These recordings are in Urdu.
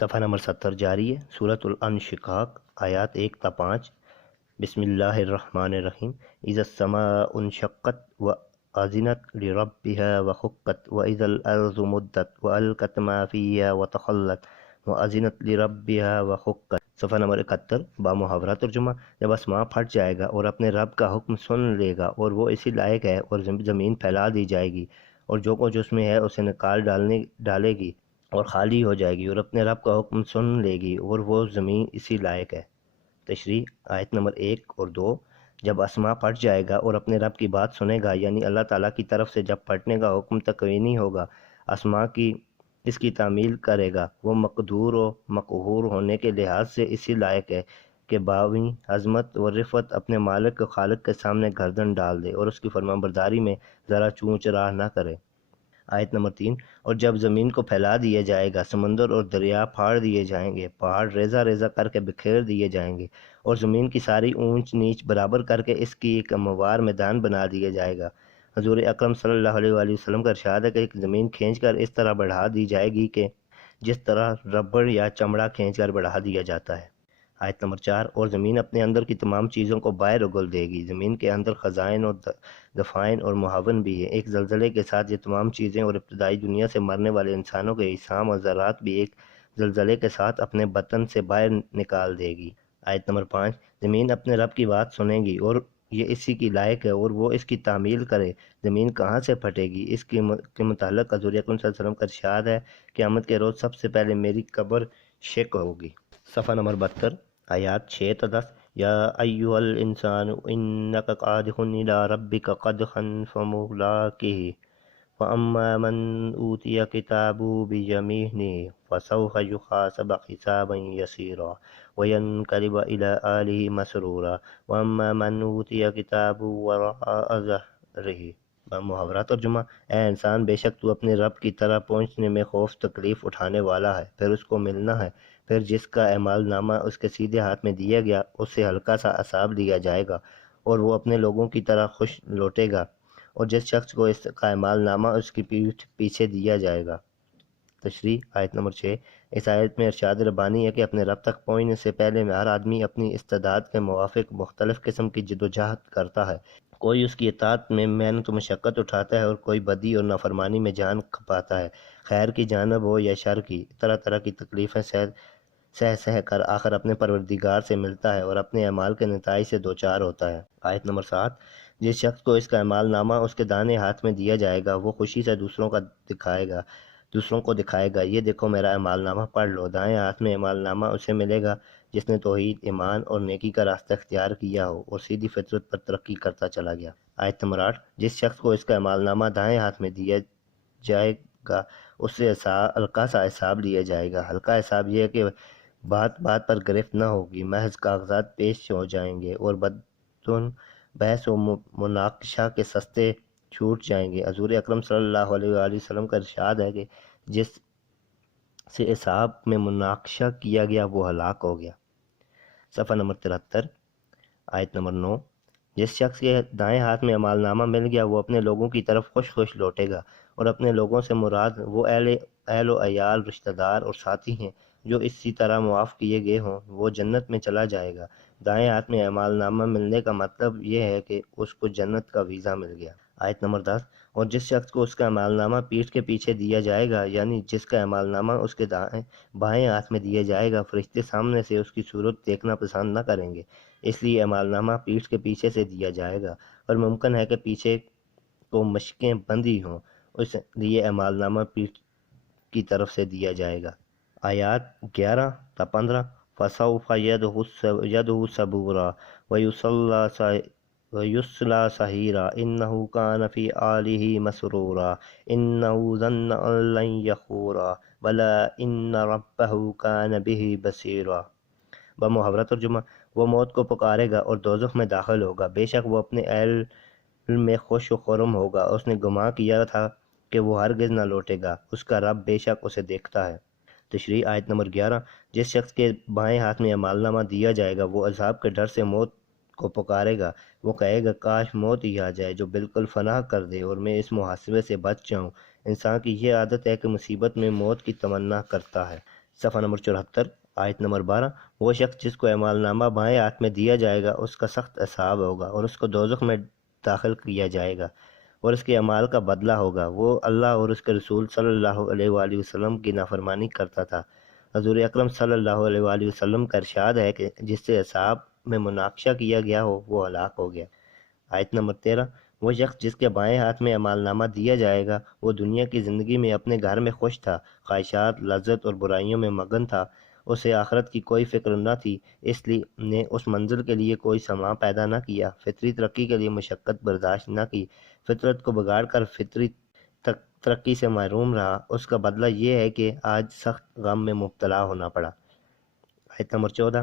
صفحہ نمبر 70 جاری ہے۔ سورۃ الانشقاق آیات 1 تا 5۔ بسم اللہ الرحمن الرحیم۔ اذا السماء انشقت وأذنت لربها وحقت وإذا الأرض مدت وألقت ما فيها وتخلت وأذنت لربها وحقت۔ صفحہ نمبر 71 بامحاورہ ترجمہ۔ جب آسمان پھٹ جائے گا اور اپنے رب کا حکم سن لے گا اور وہ اسی لائق ہے، اور زمین پھیلا دی جائے گی اور جو کچھ اس میں ہے اسے نکال ڈالے گی اور خالی ہو جائے گی، اور اپنے رب کا حکم سن لے گی اور وہ زمین اسی لائق ہے۔ تشریح آیت نمبر 1 اور 2۔ جب آسمان پھٹ جائے گا اور اپنے رب کی بات سنے گا، یعنی اللہ تعالیٰ کی طرف سے جب پھٹنے کا حکم تکوینی ہوگا، آسمان کی اس کی تعمیل کرے گا، وہ مقدور و مقہور ہونے کے لحاظ سے اسی لائق ہے کہ باویں عظمت و رفعت اپنے مالک و خالق کے سامنے گردن ڈال دے اور اس کی فرمانبرداری میں ذرا چوں چرا نہ کرے۔ آیت نمبر 3۔ اور جب زمین کو پھیلا دیا جائے گا، سمندر اور دریا پھاڑ دیے جائیں گے، پہاڑ ریزہ ریزہ کر کے بکھیر دیے جائیں گے، اور زمین کی ساری اونچ نیچ برابر کر کے اس کی ایک ہموار میدان بنا دیا جائے گا۔ حضور اکرم صلی اللہ علیہ وآلہ وسلم کا ارشاد ہے کہ ایک زمین کھینچ کر اس طرح بڑھا دی جائے گی کہ جس طرح ربڑ یا چمڑا کھینچ کر بڑھا دیا جاتا ہے۔ آیت نمبر 4۔ اور زمین اپنے اندر کی تمام چیزوں کو باہر اگل دے گی۔ زمین کے اندر خزائن اور دفائن اور معاون بھی ہے۔ ایک زلزلے کے ساتھ یہ تمام چیزیں اور ابتدائی دنیا سے مرنے والے انسانوں کے اجسام اور ذرات بھی ایک زلزلے کے ساتھ اپنے بطن سے باہر نکال دے گی۔ آیت نمبر 5۔ زمین اپنے رب کی بات سنے گی اور یہ اسی کی لائق ہے اور وہ اس کی تعمیل کرے۔ زمین کہاں سے پھٹے گی؟ اس کے متعلق حضور اکرم صلی اللہ علیہ وسلم کا ارشاد ہے، قیامت کے روز سب سے پہلے میری قبر شق ہوگی۔ صفحہ نمبر 72 آیات 6 تا 10۔ یا ایھا الانسان انک قادح الی ربک قدحا فملاقہ فاما من اوتی کتابہ بیمینہ فسوف یحاسب حسابا یسیرا وینقلب الی اہلہ مسرورا واما من اوتی کتابہ وراء ظہرہ۔ محاورہ ترجمہ۔ اے انسان، بے شک تو اپنے رب کی طرح پہنچنے میں خوف تکلیف اٹھانے والا ہے، پھر اس کو ملنا ہے، پھر جس کا اعمال نامہ اس کے سیدھے ہاتھ میں دیا گیا اسے ہلکا سا عذاب دیا جائے گا اور وہ اپنے لوگوں کی طرح خوش لوٹے گا، اور جس شخص کو اس کا اعمال نامہ اس کی پیٹھ پیچھے دیا جائے گا۔ تشریح آیت نمبر 6۔ اس آیت میں ارشاد ربانی ہے کہ اپنے رب تک پہنچنے سے پہلے ہر آدمی اپنی استعداد کے موافق مختلف قسم کی جدوجہد کرتا ہے۔ کوئی اس کی اطاعت میں محنت و مشقت اٹھاتا ہے اور کوئی بدی اور نافرمانی میں جان کھپاتا ہے، خیر کی جانب ہو یا شر کی۔ طرح طرح کی تکلیفیں سہ کر آخر اپنے پروردگار سے ملتا ہے اور اپنے اعمال کے نتائج سے دوچار ہوتا ہے۔ آیت نمبر 7۔ جس شخص کو اس کا اعمال نامہ اس کے دانے ہاتھ میں دیا جائے گا، وہ خوشی سے دوسروں کو دکھائے گا، یہ دیکھو میرا اعمال نامہ پڑھ لو۔ دائیں ہاتھ میں اعمال نامہ اسے ملے گا جس نے توحید، ایمان اور نیکی کا راستہ اختیار کیا ہو اور سیدھی فطرت پر ترقی کرتا چلا گیا۔ آیت نمبر 8۔ جس شخص کو اس کا اعمال نامہ دائیں ہاتھ میں دیا جائے گا اس سے ہلکا سا حساب لیا جائے گا۔ ہلکا حساب یہ ہے کہ بات بات پر گرفت نہ ہوگی، محض کاغذات پیش ہو جائیں گے اور بدون بحث و مناقشہ کے سستے چھوٹ جائیں گے۔ حضور اکرم صلی اللہ علیہ وآلہ وسلم کا ارشاد ہے کہ جس سے حساب میں مناقشہ کیا گیا وہ ہلاک ہو گیا۔ صفحہ نمبر 73 آیت نمبر 9۔ جس شخص کے دائیں ہاتھ میں اعمال نامہ مل گیا وہ اپنے لوگوں کی طرف خوش خوش لوٹے گا، اور اپنے لوگوں سے مراد وہ اہل و عیال، رشتہ دار اور ساتھی ہیں جو اسی طرح معاف کیے گئے ہوں، وہ جنت میں چلا جائے گا۔ دائیں ہاتھ میں اعمال نامہ ملنے کا مطلب یہ ہے کہ اس کو جنت کا ویزا مل گیا۔ آیت نمبر 10۔ اور جس شخص کو اس کا اعمال نامہ پیٹھ کے پیچھے دیا جائے گا، یعنی جس کا اعمال نامہ اس کے بائیں ہاتھ میں دیا جائے گا، فرشتے سامنے سے اس کی صورت دیکھنا پسند نہ کریں گے، اس لیے اعمال نامہ پیٹھ کے پیچھے سے دیا جائے گا، اور ممکن ہے کہ پیچھے کو مشقیں بندی ہوں، اس لیے اعمال نامہ پیٹھ کی طرف سے دیا جائے گا۔ آیات 11 تا 15۔ فَسَوْفَ يَدْعُو ثُبُورًا وَيُصْلَىٰ سَعِيرًا إِنَّهُ كَانَ فِي أَهْلِهِ مَسْرُورًا إِنَّهُ ظَنَّ أَن لَّن يَحُورَ بَلَىٰ إِنَّ رَبَّهُ كَانَ بِهِ بَصِيرًا۔ بمحاورہ ترجمہ۔ وہ موت کو پکارے گا اور دوزخ میں داخل ہوگا، بے شک وہ اپنے اہل میں خوش و خرم ہوگا، اس نے گمان کیا تھا کہ وہ ہرگز نہ لوٹے گا، اس کا رب بے شک اسے دیکھتا ہے۔ تشریح آیت نمبر 11۔ جس شخص کے بائیں ہاتھ میں اعمال نامہ دیا جائے گا وہ عذاب کے ڈر سے موت کو پکارے گا، وہ کہے گا کاش موت ہی آ جائے جو بالکل فنا کر دے اور میں اس محاسبے سے بچ جاؤں۔ انسان کی یہ عادت ہے کہ مصیبت میں موت کی تمنا کرتا ہے۔ صفحہ نمبر 74 آیت نمبر 12 وہ شخص جس کو اعمال نامہ بائیں ہاتھ میں دیا جائے گا اس کا سخت عذاب ہوگا اور اس کو دوزخ میں داخل کیا جائے گا اور اس کے اعمال کا بدلہ ہوگا۔ وہ اللہ اور اس کے رسول صلی اللہ علیہ وآلہ وسلم کی نافرمانی کرتا تھا۔ حضور اکرم صلی اللہ علیہ وآلہ وسلم کا ارشاد ہے کہ جس سے عذاب میں مناقشہ کیا گیا ہو وہ ہلاک ہو گیا۔ آیت نمبر 13 وہ شخص جس کے بائیں ہاتھ میں اعمال نامہ دیا جائے گا وہ دنیا کی زندگی میں اپنے گھر میں خوش تھا، خواہشات، لذت اور برائیوں میں مگن تھا، اسے آخرت کی کوئی فکر نہ تھی، اس لیے نے اس منزل کے لیے کوئی سامان پیدا نہ کیا، فطری ترقی کے لیے مشقت برداشت نہ کی، فطرت کو بگاڑ کر فطری ترقی سے محروم رہا، اس کا بدلہ یہ ہے کہ آج سخت غم میں مبتلا ہونا پڑا۔ آیت نمبر 14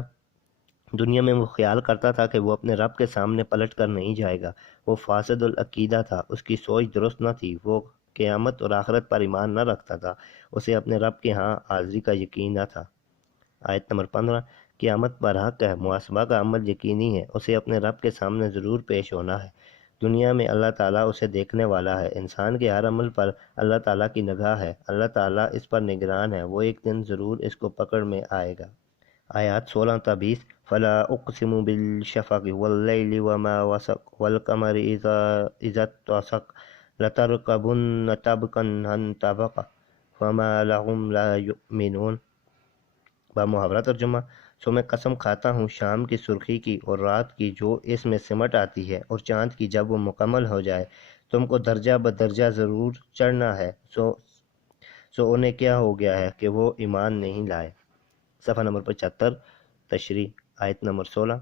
دنیا میں وہ خیال کرتا تھا کہ وہ اپنے رب کے سامنے پلٹ کر نہیں جائے گا، وہ فاسد العقیدہ تھا، اس کی سوچ درست نہ تھی، وہ قیامت اور آخرت پر ایمان نہ رکھتا تھا، اسے اپنے رب کے ہاں حاضری کا یقین نہ تھا۔ آیت نمبر 15 قیامت پر حق ہے، محاسبہ کا عمل یقینی ہے، اسے اپنے رب کے سامنے ضرور پیش ہونا ہے، دنیا میں اللہ تعالیٰ اسے دیکھنے والا ہے، انسان کے ہر عمل پر اللہ تعالیٰ کی نگاہ ہے، اللہ تعالیٰ اس پر نگران ہے، وہ ایک دن ضرور اس کو پکڑ میں آئے گا۔ آیات 16 تا 20 فلا اقسم بالشفق واللیل وما وسق والقمر اذا اتسق لترکبن طبقا عن طبق فما لهم لا یؤمنون۔ بمحاورہ ترجمہ سو میں قسم کھاتا ہوں شام کی سرخی کی اور رات کی جو اس میں سمٹ آتی ہے اور چاند کی جب وہ مکمل ہو جائے، تم کو درجہ بدرجہ ضرور چڑھنا ہے، سو انہیں کیا ہو گیا ہے کہ وہ ایمان نہیں لائے۔ صفحہ نمبر 75 تشریح آیت نمبر 16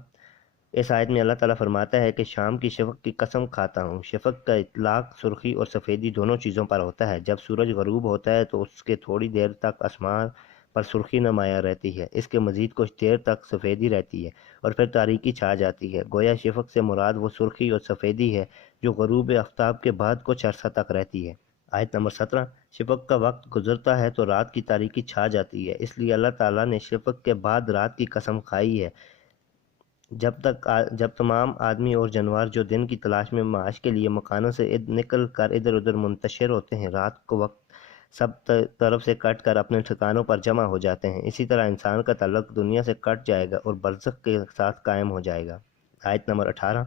اس آیت میں اللہ تعالیٰ فرماتا ہے کہ شام کی شفق کی قسم کھاتا ہوں۔ شفق کا اطلاق سرخی اور سفیدی دونوں چیزوں پر ہوتا ہے۔ جب سورج غروب ہوتا ہے تو اس کے تھوڑی دیر تک آسمان پر سرخی نمایاں رہتی ہے، اس کے مزید کچھ دیر تک سفیدی رہتی ہے اور پھر تاریکی چھا جاتی ہے۔ گویا شفق سے مراد وہ سرخی اور سفیدی ہے جو غروب آفتاب کے بعد کچھ عرصہ تک رہتی ہے۔ آیت نمبر 17 شفق کا وقت گزرتا ہے تو رات کی تاریکی چھا جاتی ہے، اس لیے اللہ تعالیٰ نے شفق کے بعد رات کی قسم کھائی ہے۔ جب تمام آدمی اور جانور جو دن کی تلاش میں معاش کے لیے مکانوں سے نکل کر ادھر ادھر منتشر ہوتے ہیں، رات کو وقت سب طرف سے کٹ کر اپنے ٹھکانوں پر جمع ہو جاتے ہیں، اسی طرح انسان کا تعلق دنیا سے کٹ جائے گا اور برزخ کے ساتھ قائم ہو جائے گا۔ آیت نمبر 18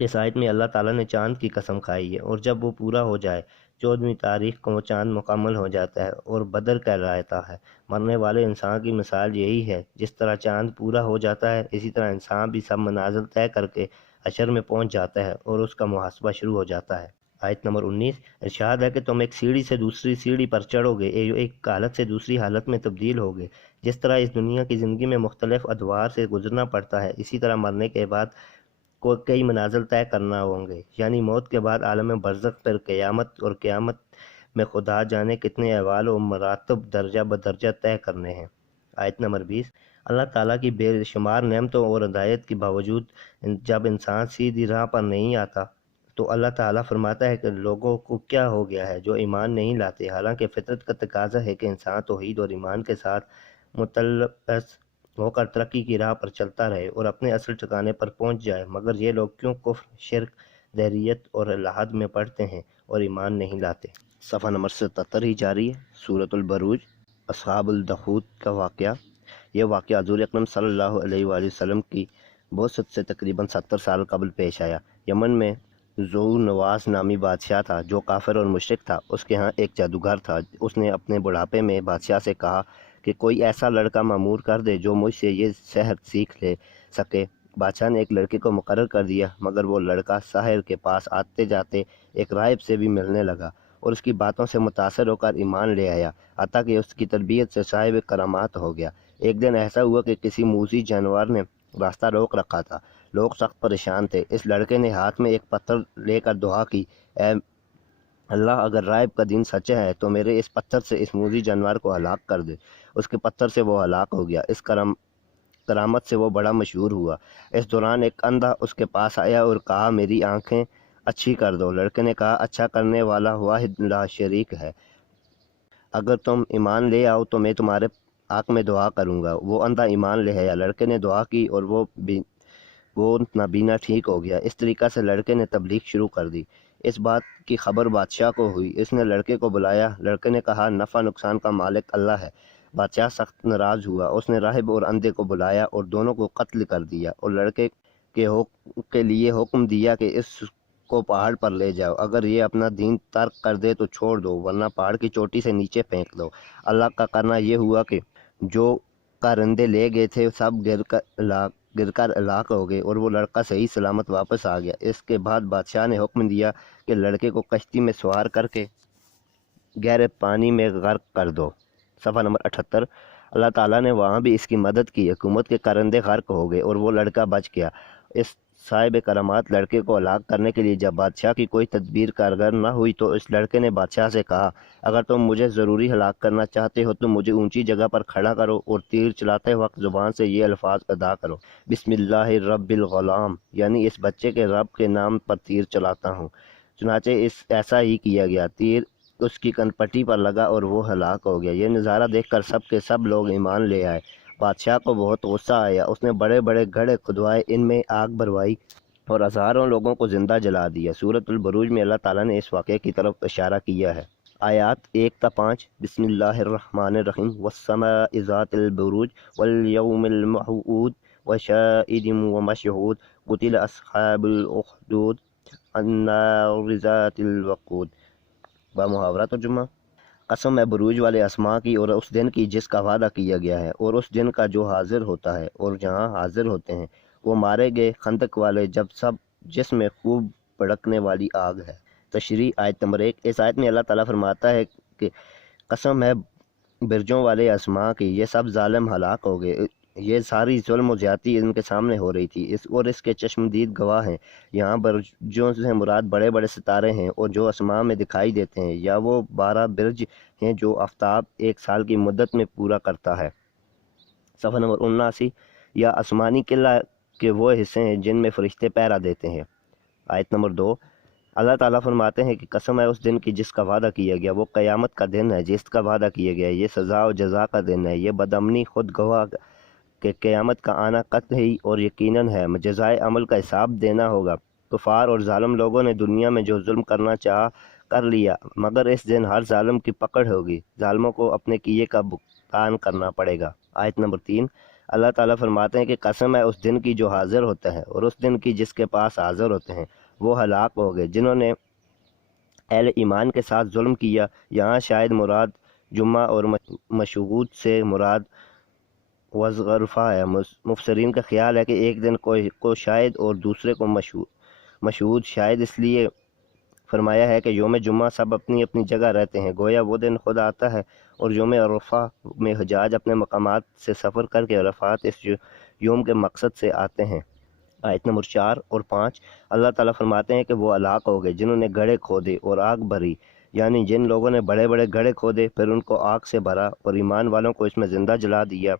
اس آیت میں اللہ تعالیٰ نے چاند کی قسم کھائی ہے اور جب وہ پورا ہو جائے 14ویں تاریخ کو وہ چاند مکمل ہو جاتا ہے اور بدر کہلاتا ہے۔ مرنے والے انسان کی مثال یہی ہے، جس طرح چاند پورا ہو جاتا ہے اسی طرح انسان بھی سب منازل طے کر کے حشر میں پہنچ جاتا ہے اور اس کا محاسبہ شروع ہو جاتا ہے۔ آیت نمبر 19 ارشاد ہے کہ تم ایک سیڑھی سے دوسری سیڑھی پر چڑھو گے، ایک حالت سے دوسری حالت میں تبدیل ہوگے۔ جس طرح اس دنیا کی زندگی میں مختلف ادوار سے گزرنا پڑتا ہے، اسی طرح مرنے کے بعد کو کئی منازل طے کرنا ہوں گے، یعنی موت کے بعد عالم برزخ، پھر قیامت، اور قیامت میں خدا جانے کتنے احوال و مراتب درجہ بدرجہ طے کرنے ہیں۔ آیت نمبر 20 اللہ تعالیٰ کی بے شمار نعمتوں اور ہدایت کے باوجود جب انسان سیدھی راہ پر نہیں آتا تو اللہ تعالیٰ فرماتا ہے کہ لوگوں کو کیا ہو گیا ہے جو ایمان نہیں لاتے، حالانکہ فطرت کا تقاضا ہے کہ انسان توحید اور ایمان کے ساتھ متلبس ہو کر ترقی کی راہ پر چلتا رہے اور اپنے اصل ٹھکانے پر پہنچ جائے، مگر یہ لوگ کیوں کفر، شرک، دہریت اور الحاد میں پڑھتے ہیں اور ایمان نہیں لاتے۔ صفحہ نمبر 77 ہی جاری ہے۔ سورۃ البروج اصحاب الدخوت کا واقعہ۔ یہ واقعہ حضور اکرم صلی اللہ علیہ وآلہ وسلم کی بعثت سے تقریباً 70 سال قبل پیش آیا۔ یمن میں ذو نواس نامی بادشاہ تھا جو کافر اور مشرک تھا۔ اس کے ہاں ایک جادوگر تھا۔ اس نے اپنے بڑھاپے میں بادشاہ سے کہا کہ کوئی ایسا لڑکا مامور کر دے جو مجھ سے یہ سحر سیکھ لے سکے۔ بادشاہ نے ایک لڑکے کو مقرر کر دیا، مگر وہ لڑکا ساحر کے پاس آتے جاتے ایک راہب سے بھی ملنے لگا اور اس کی باتوں سے متاثر ہو کر ایمان لے آیا، حتیٰ کہ اس کی تربیت سے صاحب کرامات ہو گیا۔ ایک دن ایسا ہوا کہ کسی موذی جانور نے راستہ روک رکھا تھا، لوگ سخت پریشان تھے۔ اس لڑکے نے ہاتھ میں ایک پتھر لے کر دعا کی، اے اللہ، اگر راہب کا دین سچا ہے تو میرے اس پتھر سے اس موذی جانور کو ہلاک کر دے۔ اس کے پتھر سے وہ ہلاک ہو گیا۔ اس کرامت سے وہ بڑا مشہور ہوا۔ اس دوران ایک اندھا اس کے پاس آیا اور کہا میری آنکھیں اچھی کر دو۔ لڑکے نے کہا اچھا کرنے والا واحد لا شریک ہے، اگر تم ایمان لے آؤ تو میں تمہارے حق میں دعا کروں گا۔ وہ اندھا ایمان لے آیا، لڑکے نے دعا کی اور وہ نابینا ٹھیک ہو گیا۔ اس طریقہ سے لڑکے نے تبلیغ شروع کر دی۔ اس بات کی خبر بادشاہ کو ہوئی، اس نے لڑکے کو بلایا۔ لڑکے نے کہا نفع نقصان کا مالک اللہ ہے، بادشاہ سخت ناراض ہوا، اس نے راہب اور اندھے کو بلایا اور دونوں کو قتل کر دیا، اور لڑکے کے لیے حکم دیا کہ اس کو پہاڑ پر لے جاؤ، اگر یہ اپنا دین ترک کر دے تو چھوڑ دو ورنہ پہاڑ کی چوٹی سے نیچے پھینک دو۔ اللہ کا کرنا یہ ہوا کہ جو کارندے لے گئے تھے سب گر کر ہلاک ہو گئے اور وہ لڑکا صحیح سلامت واپس آ گیا۔ اس کے بعد بادشاہ نے حکم دیا کہ لڑکے کو کشتی میں سوار کر کے گہرے پانی میں غرق کر دو۔ صفحہ نمبر 78۔ اللہ تعالیٰ نے وہاں بھی اس کی مدد کی، حکومت کے کرندے غرق ہو گئے اور وہ لڑکا بچ گیا۔ اس صاحب کرامات لڑکے کو ہلاک کرنے کے لیے جب بادشاہ کی کوئی تدبیر کارگر نہ ہوئی تو اس لڑکے نے بادشاہ سے کہا، اگر تم مجھے ضروری ہلاک کرنا چاہتے ہو تو مجھے اونچی جگہ پر کھڑا کرو اور تیر چلاتے وقت زبان سے یہ الفاظ ادا کرو، بسم اللہ رب الغلام، یعنی اس بچے کے رب کے نام پر تیر چلاتا ہوں۔ چنانچہ ایسا ہی کیا گیا، تیر اس کی کنپٹی پر لگا اور وہ ہلاک ہو گیا۔ یہ نظارہ دیکھ کر سب کے سب لوگ ایمان لے آئے۔ بادشاہ کو بہت غصہ آیا، اس نے بڑے بڑے گڑھے کھدوائے، ان میں آگ بھروائی اور ہزاروں لوگوں کو زندہ جلا دیا۔ سورۃ البروج میں اللہ تعالیٰ نے اس واقعے کی طرف اشارہ کیا ہے۔ آیات 1 تا 5۔ بسم اللہ الرحمن الرحیم، والسماء ذات البروج والیوم الموعود وشاہد ومشہود قتل اصحاب الاخدود النار ذات الوقود۔ بمحاورہ ترجمہ: قسم ہے بروج والے آسماں کی اور اس دن کی جس کا وعدہ کیا گیا ہے اور اس دن کا جو حاضر ہوتا ہے اور جہاں حاضر ہوتے ہیں، وہ مارے گئے خندق والے جس میں خوب بھڑکنے والی آگ ہے۔ تشریح آیت نمبر 1۔ اس آیت میں اللہ تعالیٰ فرماتا ہے کہ قسم ہے برجوں والے آسماں کی، یہ سب ظالم ہلاک ہو گئے، یہ ساری ظلم و زیادتی ان کے سامنے ہو رہی تھی اور اس کے چشمدید گواہ ہیں۔ یہاں برجوں سے مراد بڑے بڑے ستارے ہیں اور جو آسمان میں دکھائی دیتے ہیں، یا وہ 12 برج ہیں جو آفتاب ایک سال کی مدت میں پورا کرتا ہے۔ صفحہ نمبر 79۔ یا آسمانی قلعہ کے وہ حصے ہیں جن میں فرشتے پہرا دیتے ہیں۔ آیت نمبر 2۔ اللہ تعالیٰ فرماتے ہیں کہ قسم ہے اس دن کی جس کا وعدہ کیا گیا، وہ قیامت کا دن ہے جس کا وعدہ کیا گیا، یہ سزا و جزا کا دن ہے، یہ بدامنی خود گواہ کہ قیامت کا آنا قطعی اور یقیناً ہے، جزائے عمل کا حساب دینا ہوگا۔ کفار اور ظالم لوگوں نے دنیا میں جو ظلم کرنا چاہا کر لیا، مگر اس دن ہر ظالم کی پکڑ ہوگی، ظالموں کو اپنے کیے کا بھگتان کرنا پڑے گا۔ آیت نمبر 3۔ اللہ تعالیٰ فرماتے ہیں کہ قسم ہے اس دن کی جو حاضر ہوتا ہے اور اس دن کی جس کے پاس حاضر ہوتے ہیں، وہ ہلاک ہو گئے جنہوں نے اہل ایمان کے ساتھ ظلم کیا۔ یہاں شاید مراد جمعہ اور مشہود سے مراد وزغرفہ ہے۔ مفسرین کا خیال ہے کہ ایک دن کو شاید اور دوسرے کو مشہود شاید اس لیے فرمایا ہے کہ یوم جمعہ سب اپنی اپنی جگہ رہتے ہیں، گویا وہ دن خود آتا ہے، اور یوم عرفہ میں حجاج اپنے مقامات سے سفر کر کے عرفات اس یوم کے مقصد سے آتے ہیں۔ آیت نمبر 4 اور 5۔ اللہ تعالیٰ فرماتے ہیں کہ وہ ہلاک ہو گئے جنہوں نے گڑھے کھودے اور آگ بھری، یعنی جن لوگوں نے بڑے بڑے گڑھے کھودے پھر ان کو آگ سے بھرا اور ایمان والوں کو اس میں زندہ جلا دیا،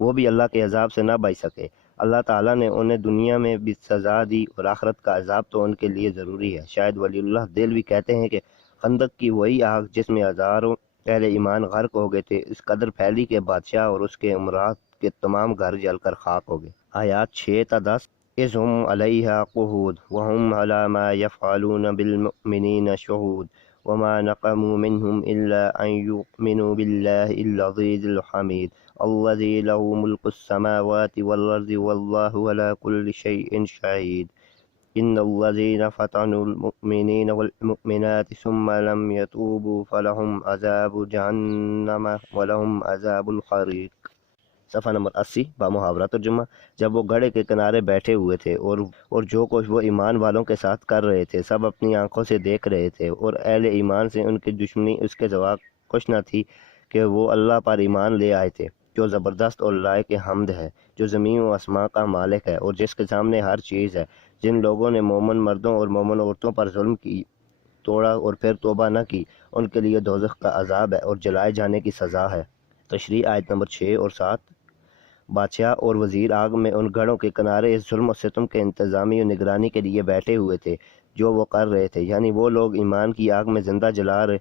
وہ بھی اللہ کے عذاب سے نہ بچ سکے۔ اللہ تعالیٰ نے انہیں دنیا میں بھی سزا دی اور آخرت کا عذاب تو ان کے لیے ضروری ہے۔ شاید ولی اللہ دہلوی کہتے ہیں کہ خندق کی وہی آگ جس میں ہزاروں اہل ایمان غرق ہو گئے تھے اس قدر پھیلی کہ بادشاہ اور اس کے امراء کے تمام گھر جل کر خاک ہو گئے۔ آیات 6 تا 10۔ اذ هم علیہا قعود وهم علی ما یفعلون بالمؤمنین شہود وما نقموا منهم الا ان یؤمنوا باللہ العزیز الحمید الذی له ملک السماوات والارض واللہ علی کل شیء شہید ان الذین فتنوا المؤمنین والمؤمنات ثم لم یتوبوا فلهم عذاب جہنم ولهم عذاب الحریق۔ صفحہ نمبر 80۔ بامحاورہ ترجمہ: جب وہ گڑھے کے کنارے بیٹھے ہوئے تھے اور جو کچھ وہ ایمان والوں کے ساتھ کر رہے تھے سب اپنی آنکھوں سے دیکھ رہے تھے، اور اہل ایمان سے ان کی دشمنی اس کے سوا کچھ نہ تھی کہ وہ اللہ پر ایمان لے آئے تھے جو زبردست اور لائق حمد ہے، جو زمین و آسمان کا مالک ہے اور جس کے سامنے ہر چیز ہے۔ جن لوگوں نے مومن مردوں اور مومن عورتوں پر ظلم کی توڑا اور پھر توبہ نہ کی، ان کے لیے دوزخ کا عذاب ہے اور جلائے جانے کی سزا ہے۔ تشریح آیت نمبر 6 اور 7۔ بادشاہ اور وزیر آگ میں ان گڑھوں کے کنارے اس ظلم و ستم کے انتظامی و نگرانی کے لیے بیٹھے ہوئے تھے جو وہ کر رہے تھے، یعنی وہ لوگ ایمان کی آگ میں زندہ جلا رہے،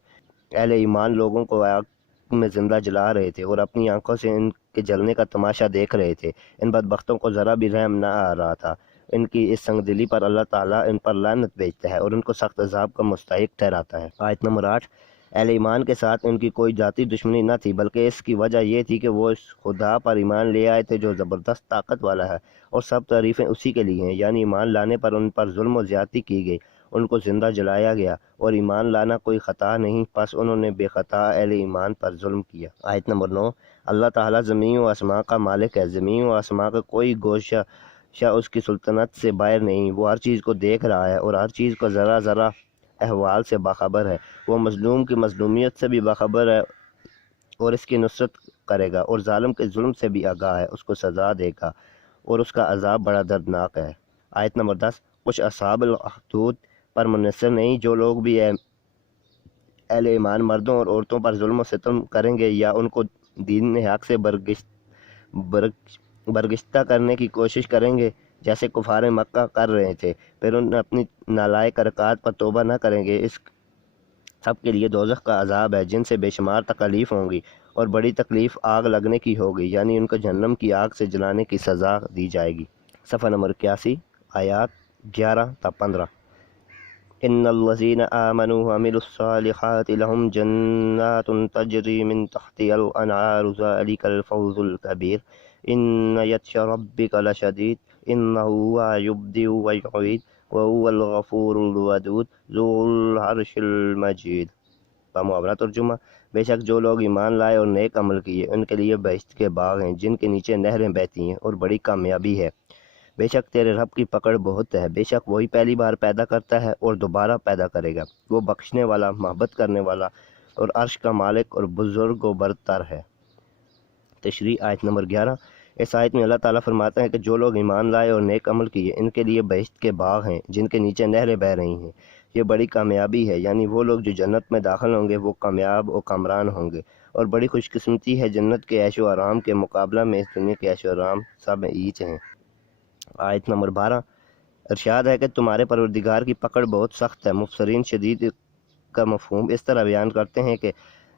اہل ایمان لوگوں کو آگ میں زندہ جلا رہے تھے اور اپنی آنکھوں سے ان کے جلنے کا تماشا دیکھ رہے تھے۔ ان بدبختوں کو ذرا بھی رحم نہ آ رہا تھا۔ ان کی اس سنگ دلی پر اللہ تعالیٰ ان پر لعنت بھیجتا ہے اور ان کو سخت عذاب کا مستحق ٹھہراتا ہے۔ آیت نمبر 8۔ اہل ایمان کے ساتھ ان کی کوئی ذاتی دشمنی نہ تھی، بلکہ اس کی وجہ یہ تھی کہ وہ اس خدا پر ایمان لے آئے تھے جو زبردست طاقت والا ہے، اور سب تعریفیں اسی کے لیے ہیں۔ یعنی ایمان لانے پر ان پر ظلم و زیادتی کی گئی، ان کو زندہ جلایا گیا، اور ایمان لانا کوئی خطا نہیں، پس انہوں نے بے خطا اہل ایمان پر ظلم کیا۔ آیت نمبر 9۔ اللہ تعالیٰ زمین و آسمان کا مالک ہے، زمین و آسمان کا کوئی گوشہ اس کی سلطنت سے باہر نہیں، وہ ہر چیز کو دیکھ رہا ہے اور ہر چیز کو ذرا ذرا احوال سے باخبر ہے، وہ مظلوم کی مظلومیت سے بھی باخبر ہے اور اس کی نصرت کرے گا، اور ظالم کے ظلم سے بھی آگاہ ہے، اس کو سزا دے گا اور اس کا عذاب بڑا دردناک ہے۔ آیت نمبر 10۔ کچھ اصحاب الحدود پر منحصر نہیں، جو لوگ بھی اہل ایمان مردوں اور عورتوں پر ظلم و ستم کریں گے یا ان کو دین حق سے برگشتہ کرنے کی کوشش کریں گے جیسے کفار مکہ کر رہے تھے، پھر ان اپنی نالائق حرکات پر توبہ نہ کریں گے، اس سب کے لیے دوزخ کا عذاب ہے، جن سے بے شمار تکالیف ہوں گی، اور بڑی تکلیف آگ لگنے کی ہوگی، یعنی ان کو جہنم کی آگ سے جلانے کی سزا دی جائے گی۔ صفحہ نمبر 81، آیات 11 تا 15۔ ان الذين آمنوا وعملوا الصالحات لهم جنات تجري من تحتها الانهار ذلك الفوز الكبير ان يتش ربك لشديد انه هو يبدئ ويعيد وهو الغفور الودود ذو العرش المجيد۔ بمحاورہ ترجمہ، بے شک جو لوگ ایمان لائے اور نیک عمل کیے ان کے لیے بہشت کے باغ ہیں جن کے نیچے نہریں بہتی ہیں، اور بڑی کامیابی ہے۔ بے شک تیرے رب کی پکڑ بہت ہے، بے شک وہی پہلی بار پیدا کرتا ہے اور دوبارہ پیدا کرے گا، وہ بخشنے والا، محبت کرنے والا اور عرش کا مالک اور بزرگ و برتر ہے۔ تشریح آیت نمبر 11۔ اس آیت میں اللہ تعالیٰ فرماتا ہے کہ جو لوگ ایمان لائے اور نیک عمل کیے ان کے لیے بہشت کے باغ ہیں جن کے نیچے نہریں بہہ رہی ہیں، یہ بڑی کامیابی ہے، یعنی وہ لوگ جو جنت میں داخل ہوں گے وہ کامیاب و کامران ہوں گے، اور بڑی خوش قسمتی ہے جنت کے عیش و آرام کے مقابلہ میں اس دنیا کے عیش و آرام سب ایچ ہیں۔ آیت نمبر 12۔ ارشاد ہے کہ تمہارے پروردگار کی پکڑ بہت سخت ہے۔ مفسرین شدید کا مفہوم اس طرح بیان کرتے ہیں کہ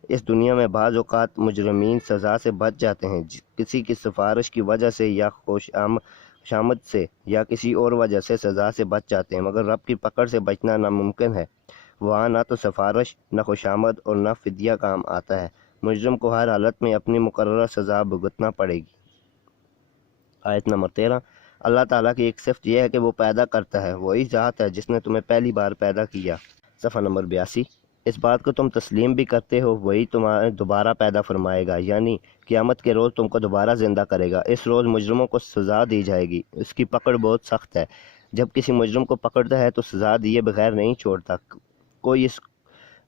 اس دنیا میں بعض اوقات مجرمین سزا سے بچ جاتے ہیں، کسی کی سفارش کی وجہ سے یا خوشامد سے یا کسی اور وجہ سے سزا سے بچ جاتے ہیں، مگر رب کی پکڑ سے بچنا ناممکن ہے، وہاں نہ تو سفارش، نہ خوشامد اور نہ فدیہ کام آتا ہے، مجرم کو ہر حالت میں اپنی مقررہ سزا بھگتنا پڑے گی۔ آیت نمبر 13۔ اللہ تعالیٰ کی ایک صفت یہ ہے کہ وہ پیدا کرتا ہے، وہی ذات ہے جس نے تمہیں پہلی بار پیدا کیا۔ صفحہ نمبر 82۔ اس بات کو تم تسلیم بھی کرتے ہو، وہی تمہیں دوبارہ پیدا فرمائے گا، یعنی قیامت کے روز تم کو دوبارہ زندہ کرے گا۔ اس روز مجرموں کو سزا دی جائے گی، اس کی پکڑ بہت سخت ہے۔ جب کسی مجرم کو پکڑتا ہے تو سزا دیے بغیر نہیں چھوڑتا، کوئی اس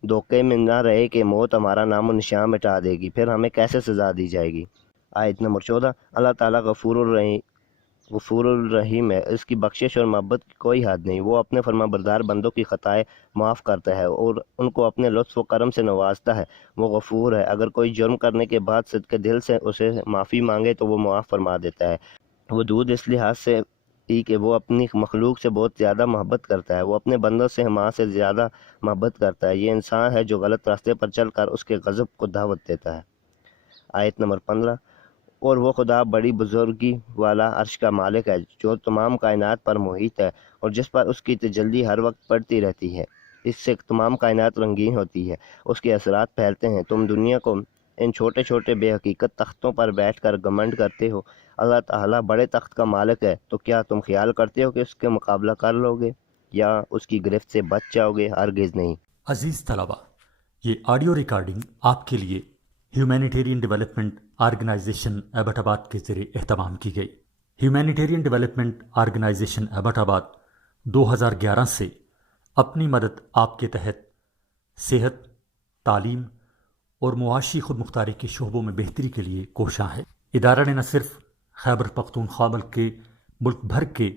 دھوکے میں نہ رہے کہ موت ہمارا نام و نشان مٹا دے گی، پھر ہمیں کیسے سزا دی جائے گی۔ آیت نمبر 14۔ اللہ تعالیٰ غفور الرحیم ہے، اس کی بخشش اور محبت کی کوئی حد نہیں، وہ اپنے فرما بردار بندوں کی خطائیں معاف کرتا ہے اور ان کو اپنے لطف و کرم سے نوازتا ہے، وہ غفور ہے۔ اگر کوئی جرم کرنے کے بعد صدقے دل سے اسے معافی مانگے تو وہ معاف فرما دیتا ہے۔ وہ دودھ اس لحاظ سے کہ وہ اپنی مخلوق سے بہت زیادہ محبت کرتا ہے، وہ اپنے بندوں سے ماں سے زیادہ محبت کرتا ہے، یہ انسان ہے جو غلط راستے پر چل کر اس کے غضب کو دعوت دیتا ہے۔ آیت نمبر 15۔ اور وہ خدا بڑی بزرگی والا عرش کا مالک ہے جو تمام کائنات پر محیط ہے اور جس پر اس کی تجلی ہر وقت پڑتی رہتی ہے، اس سے تمام کائنات رنگین ہوتی ہے، اس کے اثرات پھیلتے ہیں۔ تم دنیا کو ان چھوٹے چھوٹے بے حقیقت تختوں پر بیٹھ کر گھمنڈ کرتے ہو، اللہ تعالیٰ بڑے تخت کا مالک ہے، تو کیا تم خیال کرتے ہو کہ اس کے مقابلہ کر لو گے یا اس کی گرفت سے بچ جاؤ گے؟ ہرگز نہیں۔ عزیز طلبہ، یہ آڈیو ریکارڈنگ آپ کے لیے ہیومینیٹیرین ڈیولپمنٹ آرگنائزیشن ایبٹ آباد کے ذریعے اہتمام کی گئی۔ ہیومینیٹیرین ڈیولپمنٹ آرگنائزیشن ایبٹ آباد 2011 سے اپنی مدد آپ کے تحت صحت، تعلیم اور معاشی خود مختاری کے شعبوں میں بہتری کے لیے کوشاں ہے۔ ادارہ نے نہ صرف خیبر پختونخوا بلکہ ملک بھر کے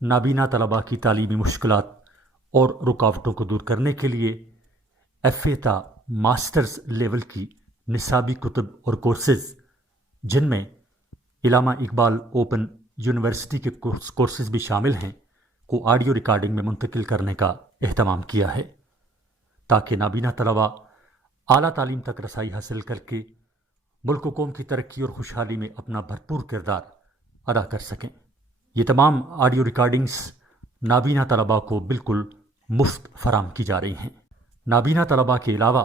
نابینا طلباء کی تعلیمی مشکلات اور رکاوٹوں کو دور کرنے کے لیے FA تا ماسٹرز لیول کی نصابی کتب اور کورسز، جن میں علامہ اقبال اوپن یونیورسٹی کے کورسز بھی شامل ہیں، کو آڈیو ریکارڈنگ میں منتقل کرنے کا اہتمام کیا ہے تاکہ نابینا طلباء اعلیٰ تعلیم تک رسائی حاصل کر کے ملک و قوم کی ترقی اور خوشحالی میں اپنا بھرپور کردار ادا کر سکیں۔ یہ تمام آڈیو ریکارڈنگز نابینا طلباء کو بالکل مفت فراہم کی جا رہی ہیں۔ نابینا طلباء کے علاوہ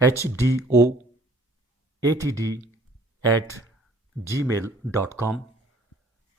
HDOATD@gmail.com,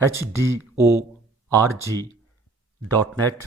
HDORG.net,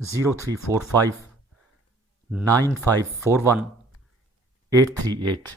03459541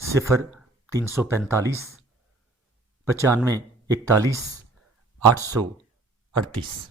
0345 95 41 838।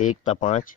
1-5।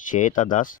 6-10।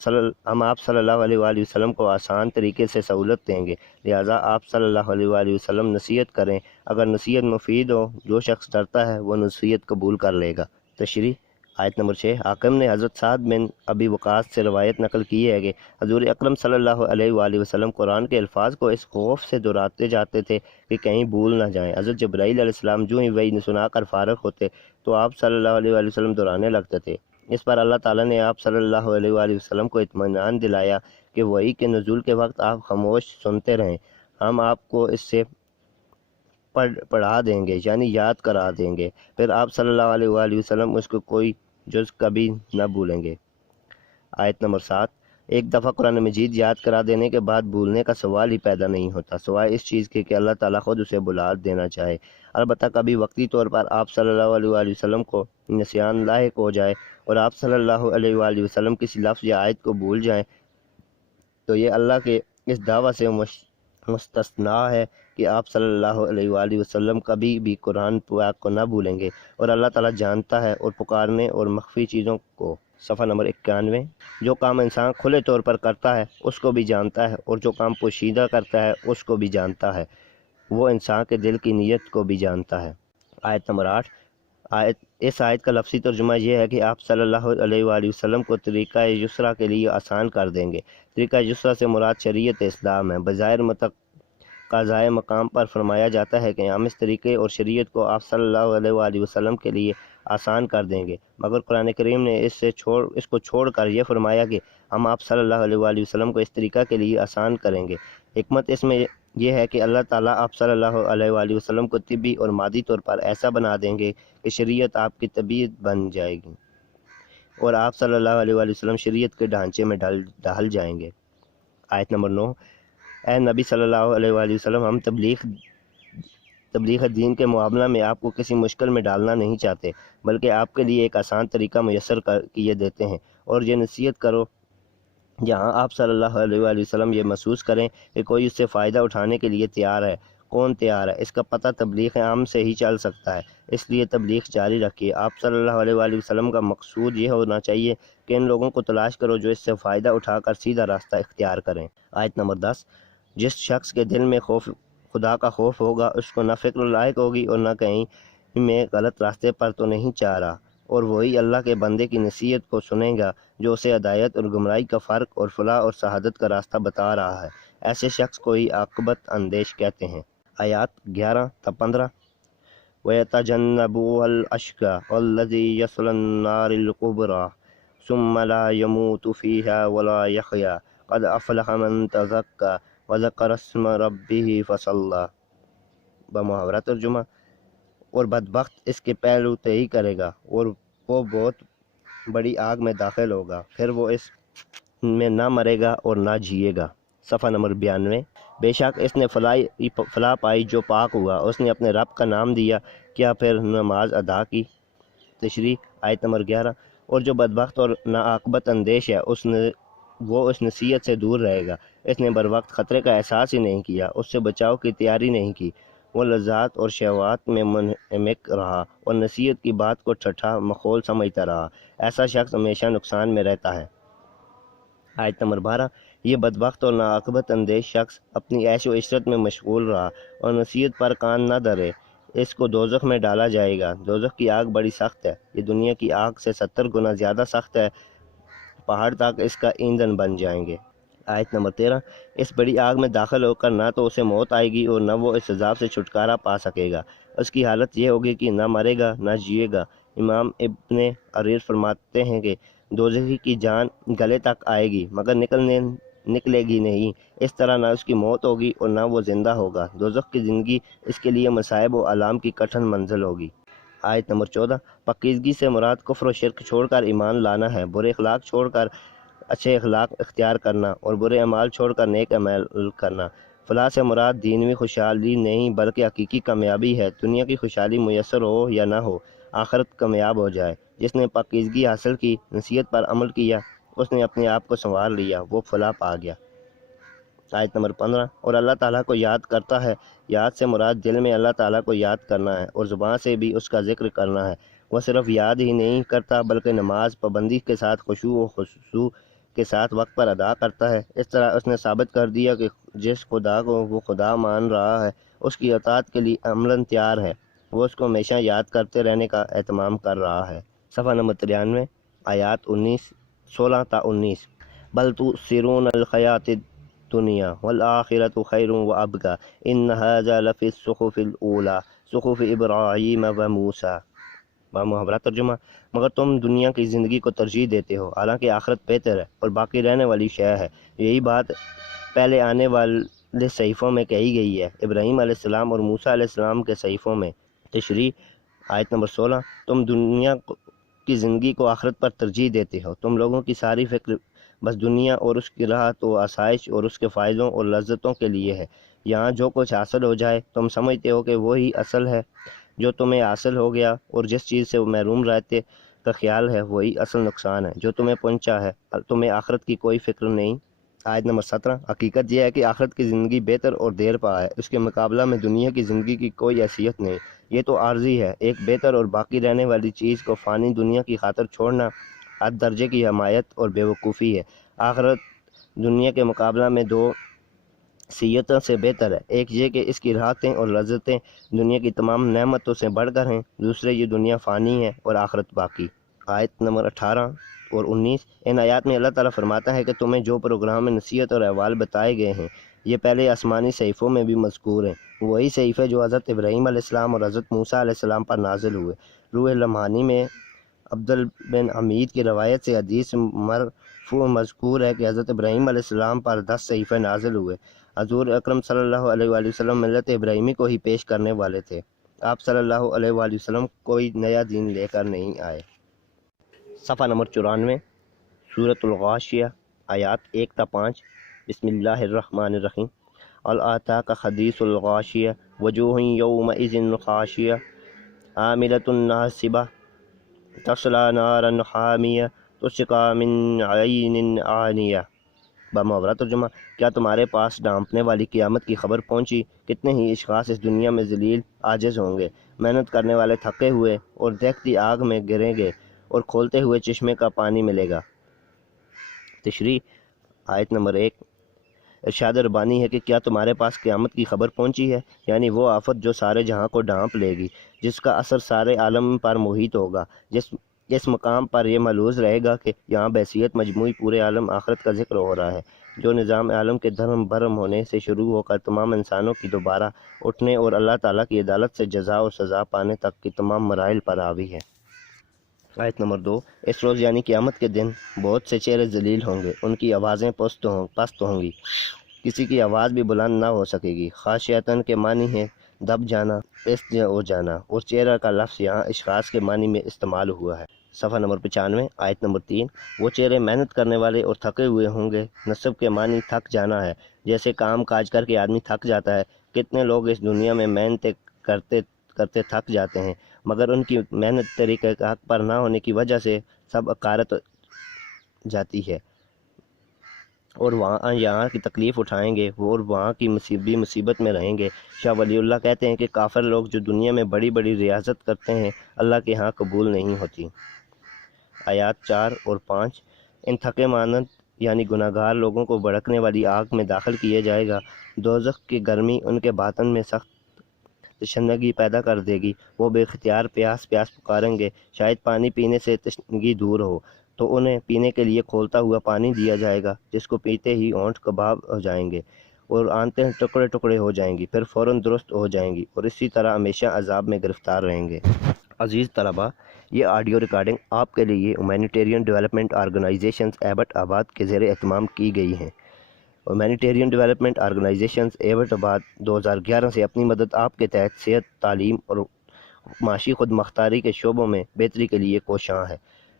آپ صلی اللہ علیہ وآلہ وسلم کو آسان طریقے سے سہولت دیں گے، لہٰذا آپ صلی اللہ علیہ وآلہ وسلم نصیحت کریں۔ اگر نصیحت مفید ہو، جو شخص ڈرتا ہے وہ نصیحت قبول کر لے گا۔ تشریح آیت نمبر 6۔ حاکم نے حضرت سعد بن ابی وقاص سے روایت نقل کی ہے کہ حضور اکرم صلی اللہ علیہ وآلہ وسلم قرآن کے الفاظ کو اس خوف سے دہراتے جاتے تھے کہ کہیں بھول نہ جائیں۔ حضرت جبرائیل علیہ السلام جو ہی وحی سنا کر فارغ ہوتے تو آپ صلی اللہ علیہ وآلہ وسلم دہرانے لگتے تھے۔ اس پر اللہ تعالیٰ نے آپ صلی اللہ علیہ وآلہ وسلم کو اطمینان دلایا کہ وحی کے نزول کے وقت آپ خاموش سنتے رہیں، ہم آپ کو اس سے پڑھا دیں گے، یعنی یاد کرا دیں گے، پھر آپ صلی اللہ علیہ وآلہ وسلم اس کو کوئی جز کبھی نہ بھولیں گے۔ آیت نمبر 7۔ ایک دفعہ قرآن مجید یاد کرا دینے کے بعد بھولنے کا سوال ہی پیدا نہیں ہوتا، سوائے اس چیز کے کہ اللہ تعالیٰ خود اسے بھلا دینا چاہے۔ البتہ کبھی وقتی طور پر آپ صلی اللہ علیہ وآلہ وسلم کو نسیان لاحق ہو جائے اور آپ صلی اللہ علیہ وآلہ وسلم کسی لفظ یا آیت کو بھول جائیں تو یہ اللہ کے اس دعویٰ سے مستثنیٰ ہے کہ آپ صلی اللہ علیہ وآلہ وسلم کبھی بھی قرآن پاک کو نہ بھولیں گے، اور اللہ تعالیٰ جانتا ہے اور پکارنے اور مخفی چیزوں کو۔ صفحہ نمبر 91۔ جو کام انسان کھلے طور پر کرتا ہے اس کو بھی جانتا ہے، اور جو کام پوشیدہ کرتا ہے اس کو بھی جانتا ہے، وہ انسان کے دل کی نیت کو بھی جانتا ہے۔ آیت نمبر 8۔ اس آیت کا لفظی ترجمہ یہ ہے کہ آپ صلی اللہ علیہ وآلہ وسلم کو طریقہ یسرا کے لیے آسان کر دیں گے۔ طریقہ یسرا سے مراد شریعت اسلام ہے۔ بظاہر قضائے مقام پر فرمایا جاتا ہے کہ ہم اس طریقے اور شریعت کو آپ صلی اللہ علیہ وآلہ وسلم کے لیے آسان کر دیں گے، مگر قرآن کریم نے اس کو چھوڑ کر یہ فرمایا کہ ہم آپ صلی اللہ علیہ وآلہ وسلم کو اس طریقہ کے لیے آسان کریں گے۔ حکمت اس میں یہ ہے کہ اللہ تعالیٰ آپ صلی اللہ علیہ وآلہ وسلم کو طبی اور مادی طور پر ایسا بنا دیں گے کہ شریعت آپ کی طبیعت بن جائے گی، اور آپ صلی اللہ علیہ وآلہ وسلم شریعت کے ڈھانچے میں ڈھل جائیں گے۔ آیت نمبر 9۔ اے نبی صلی اللہ علیہ وآلہ وسلم، ہم تبلیغ دین کے معاملہ میں آپ کو کسی مشکل میں ڈالنا نہیں چاہتے، بلکہ آپ کے لیے ایک آسان طریقہ میسر کیے دیتے ہیں، اور یہ نصیحت کرو جہاں آپ صلی اللہ علیہ وآلہ وسلم یہ محسوس کریں کہ کوئی اس سے فائدہ اٹھانے کے لیے تیار ہے۔ کون تیار ہے؟ اس کا پتہ تبلیغ عام سے ہی چل سکتا ہے، اس لیے تبلیغ جاری رکھیے۔ آپ صلی اللہ علیہ وآلہ وسلم کا مقصود یہ ہونا چاہیے کہ ان لوگوں کو تلاش کرو جو اس سے فائدہ اٹھا کر سیدھا راستہ اختیار کریں۔ آیت نمبر 10۔ جس شخص کے دل میں خدا کا خوف ہوگا اس کو نہ فکر لاحق ہوگی اور نہ کہیں میں غلط راستے پر تو نہیں چاہ رہا، اور وہی اللہ کے بندے کی نصیحت کو سنے گا جو اسے ہدایت اور گمراہی کا فرق اور فلاح اور سعادت کا راستہ بتا رہا ہے۔ ایسے شخص کو ہی عاقبت اندیش کہتے ہیں۔ آیات 11 تا 15۔ وَيَتَجَنَّبُهَا الْأَشْقَى الَّذِي يَصْلَى النَّارَ الْكُبْرَى ثُمَّ لَا يَمُوتُ فِيهَا وَلَا يَحْيَا قَدْ أَفْلَحَ مَن تَزَكَّى وَذَكَرَ اسْمَ رَبِّهِ فَصَلَّى۔ بمحاورہ ترجمہ: اور بدبخت اس کے پہلو طے کرے گا اور وہ بہت بڑی آگ میں داخل ہوگا، پھر وہ اس میں نہ مرے گا اور نہ جیے گا۔ صفحہ نمبر 92۔ بے شک اس نے فلاح پائی جو پاک ہوا، اس نے اپنے رب کا نام دیا، کیا پھر نماز ادا کی۔ تشریح آیت نمبر 11۔ اور جو بدبخت اور ناعاقبت اندیش ہے وہ اس نصیحت سے دور رہے گا۔ اس نے بر وقت خطرے کا احساس ہی نہیں کیا، اس سے بچاؤ کی تیاری نہیں کی، وہ لذات اور شہوات میں منہمک رہا اور نصیحت کی بات کو ٹھٹھا مخول سمجھتا رہا۔ ایسا شخص ہمیشہ نقصان میں رہتا ہے۔ آیت نمبر 12۔ یہ بدبخت اور ناعاقبت اندیش شخص اپنی عیش و عشرت میں مشغول رہا اور نصیحت پر کان نہ دھرے، اس کو دوزخ میں ڈالا جائے گا۔ دوزخ کی آگ بڑی سخت ہے، یہ دنیا کی آگ سے 70 گنا زیادہ سخت ہے، پہاڑ تک اس کا ایندھن بن جائیں گے۔ آیت نمبر 13۔ اس بڑی آگ میں داخل ہو کر نہ تو اسے موت آئے گی اور نہ وہ اس عذاب سے چھٹکارا پا سکے گا۔ اس کی حالت یہ ہوگی کہ نہ مرے گا نہ جیے گا۔ امام ابن عریر فرماتے ہیں کہ دوزخی کی جان گلے تک آئے گی مگر نکلے گی نہیں، اس طرح نہ اس کی موت ہوگی اور نہ وہ زندہ ہوگا۔ دوزخ کی زندگی اس کے لیے مصائب و آلام کی کٹھن منزل ہوگی۔ آیت نمبر 14۔ پاکیزگی سے مراد کفر و شرک چھوڑ کر ایمان لانا ہے، برے اخلاق چھوڑ کر اچھے اخلاق اختیار کرنا اور برے اعمال چھوڑ کر نیک عمل کرنا۔ فلاح سے مراد دینوی خوشحالی نہیں بلکہ حقیقی کامیابی ہے۔ دنیا کی خوشحالی میسر ہو یا نہ ہو، آخرت کامیاب ہو جائے۔ جس نے پاکیزگی حاصل کی، نصیحت پر عمل کیا، اس نے اپنے آپ کو سنوار لیا، وہ فلاح پا گیا۔ آیت نمبر 15۔ اور اللہ تعالیٰ کو یاد کرتا ہے، یاد سے مراد دل میں اللہ تعالیٰ کو یاد کرنا ہے اور زبان سے بھی اس کا ذکر کرنا ہے۔ وہ صرف یاد ہی نہیں کرتا بلکہ نماز پابندی کے ساتھ خشوع و خضوع کے ساتھ وقت پر ادا کرتا ہے۔ اس طرح اس نے ثابت کر دیا کہ جس خدا کو وہ خدا مان رہا ہے اس کی اطاعت کے لیے عملاً تیار ہے، وہ اس کو ہمیشہ یاد کرتے رہنے کا اہتمام کر رہا ہے۔ صفحہ نمبر 93، آیات 16 تا 19۔ بل تؤثرون الحیات الدنیا والآخرۃ خیر وابقی ان ھذا لفی الصحف الاولی صحف ابراہیم و موسیٰ۔ بامحاورہ ترجمہ، مگر تم دنیا کی زندگی کو ترجیح دیتے ہو حالانکہ آخرت بہتر ہے اور باقی رہنے والی شے ہے۔ یہی بات پہلے آنے والے صحیفوں میں کہی گئی ہے، ابراہیم علیہ السلام اور موسیٰ علیہ السلام کے صحیفوں میں۔ تشریح، آیت نمبر 16، تم دنیا کی زندگی کو آخرت پر ترجیح دیتے ہو، تم لوگوں کی ساری فکر بس دنیا اور اس کی راحت و آسائش اور اس کے فائدوں اور لذتوں کے لیے ہے۔ یہاں جو کچھ حاصل ہو جائے تم سمجھتے ہو کہ وہی اصل ہے، جو تمہیں حاصل ہو گیا اور جس چیز سے محروم رہتے کا خیال ہے وہی اصل نقصان ہے جو تمہیں پہنچا ہے، تمہیں آخرت کی کوئی فکر نہیں۔ آیت نمبر 17، حقیقت یہ ہے کہ آخرت کی زندگی بہتر اور دیر پا ہے، اس کے مقابلہ میں دنیا کی زندگی کی کوئی حیثیت نہیں، یہ تو عارضی ہے۔ ایک بہتر اور باقی رہنے والی چیز کو فانی دنیا کی خاطر چھوڑنا حد درجے کی حمایت اور بیوقوفی ہے۔ آخرت دنیا کے مقابلہ میں دو صیتوں سے بہتر ہے، ایک یہ کہ اس کی راحتیں اور لذتیں دنیا کی تمام نعمتوں سے بڑھ کر ہیں، دوسرے یہ دنیا فانی ہے اور آخرت باقی۔ آیت نمبر 18 اور 19، ان آیات میں اللہ تعالیٰ فرماتا ہے کہ تمہیں جو پروگرام نصیحت اور احوال بتائے گئے ہیں یہ پہلے آسمانی صحیفوں میں بھی مذکور ہیں، وہی صحیفے جو حضرت ابراہیم علیہ السلام اور حضرت موسیٰ علیہ السلام پر نازل ہوئے۔ روح لمحانی میں عبدل بن حمید کی روایت سے حدیث مرفوع مذکور ہے کہ حضرت ابراہیم علیہ السلام پر 10 صحیفے نازل ہوئے۔ حضور اکرم صلی اللہ علیہ وآلہ وسلم ملت ابراہیمی کو ہی پیش کرنے والے تھے، آپ صلی اللہ علیہ وآلہ وسلم کوئی نیا دین لے کر نہیں آئے۔ صفحہ نمبر 94، سورۃ الغاشیہ، آیات 1 تا 5۔ بسم اللہ الرحمن الرحیم۔ هل آتاک حدیث الغاشیہ وجوہ یومئذ خاشعہ عاملۃ ناصبہ تصلی نارا حامیہ تسقی من عین آنیہ۔ بامحاورہ ترجمہ، کیا تمہارے پاس ڈانپنے والی قیامت کی خبر پہنچی؟ کتنے ہی اشخاص اس دنیا میں ذلیل عاجز ہوں گے، محنت کرنے والے تھکے ہوئے اور دیکھتی آگ میں گریں گے اور کھولتے ہوئے چشمے کا پانی ملے گا۔ تشریح، آیت نمبر 1، ارشاد ربانی ہے کہ کیا تمہارے پاس قیامت کی خبر پہنچی ہے، یعنی وہ آفت جو سارے جہاں کو ڈھانپ لے گی، جس کا اثر سارے عالم پر محیط ہوگا، اس مقام پر یہ ملحوظ رہے گا کہ یہاں بحیثیت مجموعی پورے عالم آخرت کا ذکر ہو رہا ہے، جو نظام عالم کے دھرم برہم ہونے سے شروع ہو کر تمام انسانوں کی دوبارہ اٹھنے اور اللہ تعالیٰ کی عدالت سے جزا و سزا پانے تک کی تمام مراحل پر حاوی ہے۔ آیت نمبر 2، اس روز یعنی قیامت کے دن بہت سے چہرے ذلیل ہوں گے، ان کی آوازیں پست ہوں گی، کسی کی آواز بھی بلند نہ ہو سکے گی۔ خاشعتاً کے معنی ہے دب جانا، پست ہو جانا، اور چہرہ کا لفظ یہاں اشخاص کے معنی میں استعمال ہوا ہے۔ صفحہ نمبر 95، آیت نمبر 3، وہ چہرے محنت کرنے والے اور تھکے ہوئے ہوں گے۔ نصب کے معنی تھک جانا ہے، جیسے کام کاج کر کے آدمی تھک جاتا ہے۔ کتنے لوگ اس دنیا میں محنتیں کرتے تھک جاتے ہیں، مگر ان کی محنت طریقہ حق پر نہ ہونے کی وجہ سے سب اکارت جاتی ہے، اور وہاں یہاں کی تکلیف اٹھائیں گے اور وہاں کی مصیبت میں رہیں گے۔ شاہ ولی اللہ کہتے ہیں کہ کافر لوگ جو دنیا میں بڑی بڑی ریاضت کرتے ہیں اللہ کے ہاں قبول نہیں ہوتی۔ آیات 4 اور 5، ان تھکے مانند یعنی گناہ گار لوگوں کو بھڑکنے والی آگ میں داخل کیا جائے گا، دوزخ کی گرمی ان کے باطن میں سخت تشنگی پیدا کر دے گی، وہ بے اختیار پیاس پکاریں گے، شاید پانی پینے سے تشنگی دور ہو، تو انہیں پینے کے لیے کھولتا ہوا پانی دیا جائے گا، جس کو پیتے ہی ہونٹ کباب ہو جائیں گے اور آنتیں ٹکڑے ٹکڑے ہو جائیں گی، پھر فوراً درست ہو جائیں گی اور اسی طرح ہمیشہ عذاب میں گرفتار رہیں گے۔ عزیز طلباء، یہ آڈیو ریکارڈنگ آپ کے لیے ہیومینیٹیرین ڈیولپمنٹ آرگنائزیشنز ایبٹ آباد کے زیر اہتمام کی گئی ہیں۔ ہیومینیٹیرین ڈیولپمنٹ آرگنائزیشنز ایبٹ آباد 2011 سے اپنی مدد آپ کے تحت صحت، تعلیم اور معاشی خود مختاری کے شعبوں میں بہتری کے لیے کوشاں ہے۔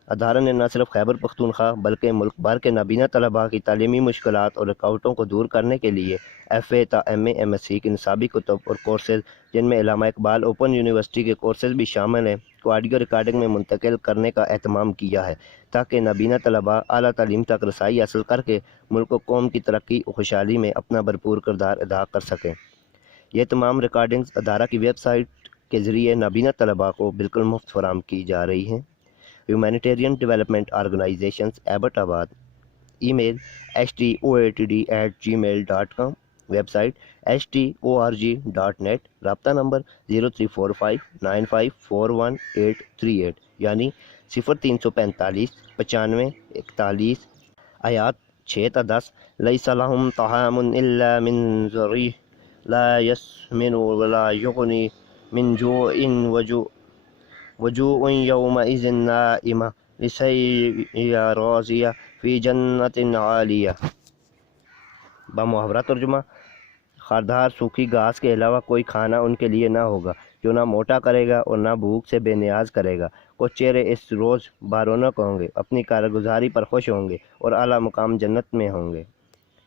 ادارہ نے نہ صرف خیبر پختونخوا بلکہ ملک بھر کے نابینا طلباء کی تعلیمی مشکلات اور رکاوٹوں کو دور کرنے کے لیے FA تا MA MSc کی نصابی کتب اور کورسز، جن میں علامہ اقبال اوپن یونیورسٹی کے کورسز بھی شامل ہیں، کو آڈیو ریکارڈنگ میں منتقل کرنے کا اہتمام کیا ہے، تاکہ نابینا طلباء اعلیٰ تعلیم تک رسائی حاصل کر کے ملک و قوم کی ترقی و خوشحالی میں اپنا بھرپور کردار ادا کر سکیں۔ یہ تمام ریکارڈنگز ادارہ کی ویب سائٹ کے ذریعے نابینا طلباء کو بالکل مفت فراہم کی جا رہی ہیں۔ ہیومینیٹیرین ڈیولپمنٹ آرگنائزیشنز ایبٹ آباد ای میل HTOATD@gmail.com، ویب سائٹ HTORG.net، رابطہ نمبر 0345954138 یعنی 0345 95 41۔ آیات 6 تا 10۔ لیس لہم طعام الا من ذریع لا یسمن ولا یغنی من جوع وجوع یومئذ نائمہ لسعیہ راضیہ فی جنت عالیہ۔ بمحاورہ ترجمہ: خاردار سوکھی گھاس کے علاوہ کوئی کھانا ان کے لیے نہ ہوگا جو نہ موٹا کرے گا اور نہ بھوک سے بے نیاز کرے گا۔ کچھ چہرے اس روز بارونق ہوں گے، اپنی کارگزاری پر خوش ہوں گے اور اعلیٰ مقام جنت میں ہوں گے۔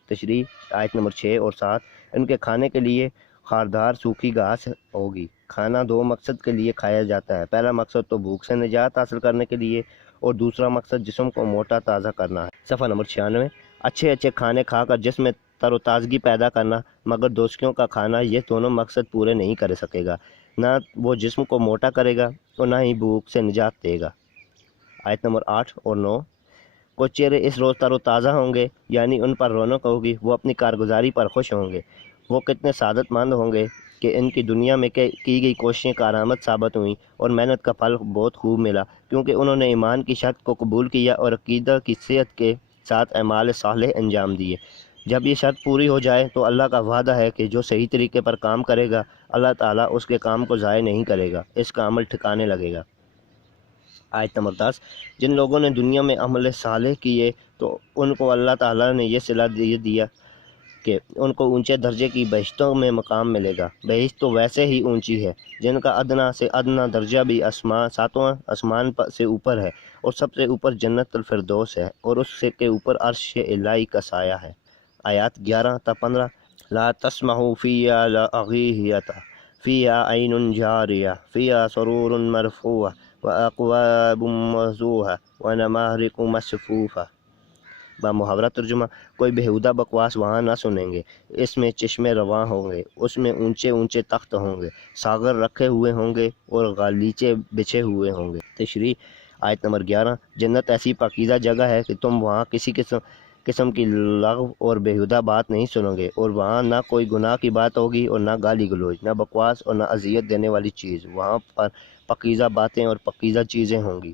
تشریح آیت نمبر 6 اور 7۔ ان کے کھانے کے لیے خاردار سوکھی گھاس ہوگی۔ کھانا دو مقصد کے لیے کھایا جاتا ہے۔ پہلا مقصد تو بھوک سے نجات حاصل کرنے کے لیے اور دوسرا مقصد جسم کو موٹا تازہ کرنا ہے۔ صفحہ نمبر 96۔ اچھے کھانے کھا کر جسم میں تر و تازگی پیدا کرنا، مگر دوستیوں کا کھانا یہ دونوں مقصد پورے نہیں کر سکے گا۔ نہ وہ جسم کو موٹا کرے گا اور نہ ہی بھوک سے نجات دے گا۔ آیت نمبر 8 اور 9۔ کچھ چہرے اس روز تر و تازہ ہوں گے، یعنی ان پر رونق ہوگی، وہ اپنی کارگزاری پر خوش ہوں گے۔ وہ کتنے سعادت مند ہوں گے کہ ان کی دنیا میں کی گئی کوششیں کارآمد ثابت ہوئیں اور محنت کا پھل بہت خوب ملا، کیونکہ انہوں نے ایمان کی شرط کو قبول کیا اور عقیدہ کی صحت کے ساتھ اعمال صالح انجام دیے۔ جب یہ شرط پوری ہو جائے تو اللہ کا وعدہ ہے کہ جو صحیح طریقے پر کام کرے گا، اللہ تعالیٰ اس کے کام کو ضائع نہیں کرے گا، اس کا عمل ٹھکانے لگے گا۔ آیت نمبر 10۔ جن لوگوں نے دنیا میں عمل صالح کیے تو ان کو اللہ تعالیٰ نے یہ صلہ دیا کہ ان کو اونچے درجے کی بہشتوں میں مقام ملے گا۔ بہشت تو ویسے ہی اونچی ہے، جن کا ادنا سے ادنا درجہ بھی ساتواں آسمان سے اوپر ہے، اور سب سے اوپر جنت الفردوس ہے، اور اس سے کے اوپر عرش الہی کا سایہ ہے۔ آیات 11 تا 15۔ لا تسمعوا فیہا لاغیۃ فیہا عین جاریہ فیہا سرور مرفوعہ وأکواب موضوعہ ونمارق مصفوفہ۔ بمحاورہ ترجمہ: کوئی بےہودہ بکواس وہاں نہ سنیں گے۔ اس میں چشمے رواں ہوں گے، اس میں اونچے اونچے تخت ہوں گے، ساغر رکھے ہوئے ہوں گے اور غالیچے بچھے ہوئے ہوں گے۔ تشریح آیت نمبر 11۔ جنت ایسی پاکیزہ جگہ ہے کہ تم وہاں کسی قسم کی لغو اور بےہودہ بات نہیں سنو گے، اور وہاں نہ کوئی گناہ کی بات ہوگی اور نہ گالی گلوچ، نہ بکواس اور نہ اذیت دینے والی چیز۔ وہاں پر پاکیزہ باتیں اور پاکیزہ چیزیں ہوں گی۔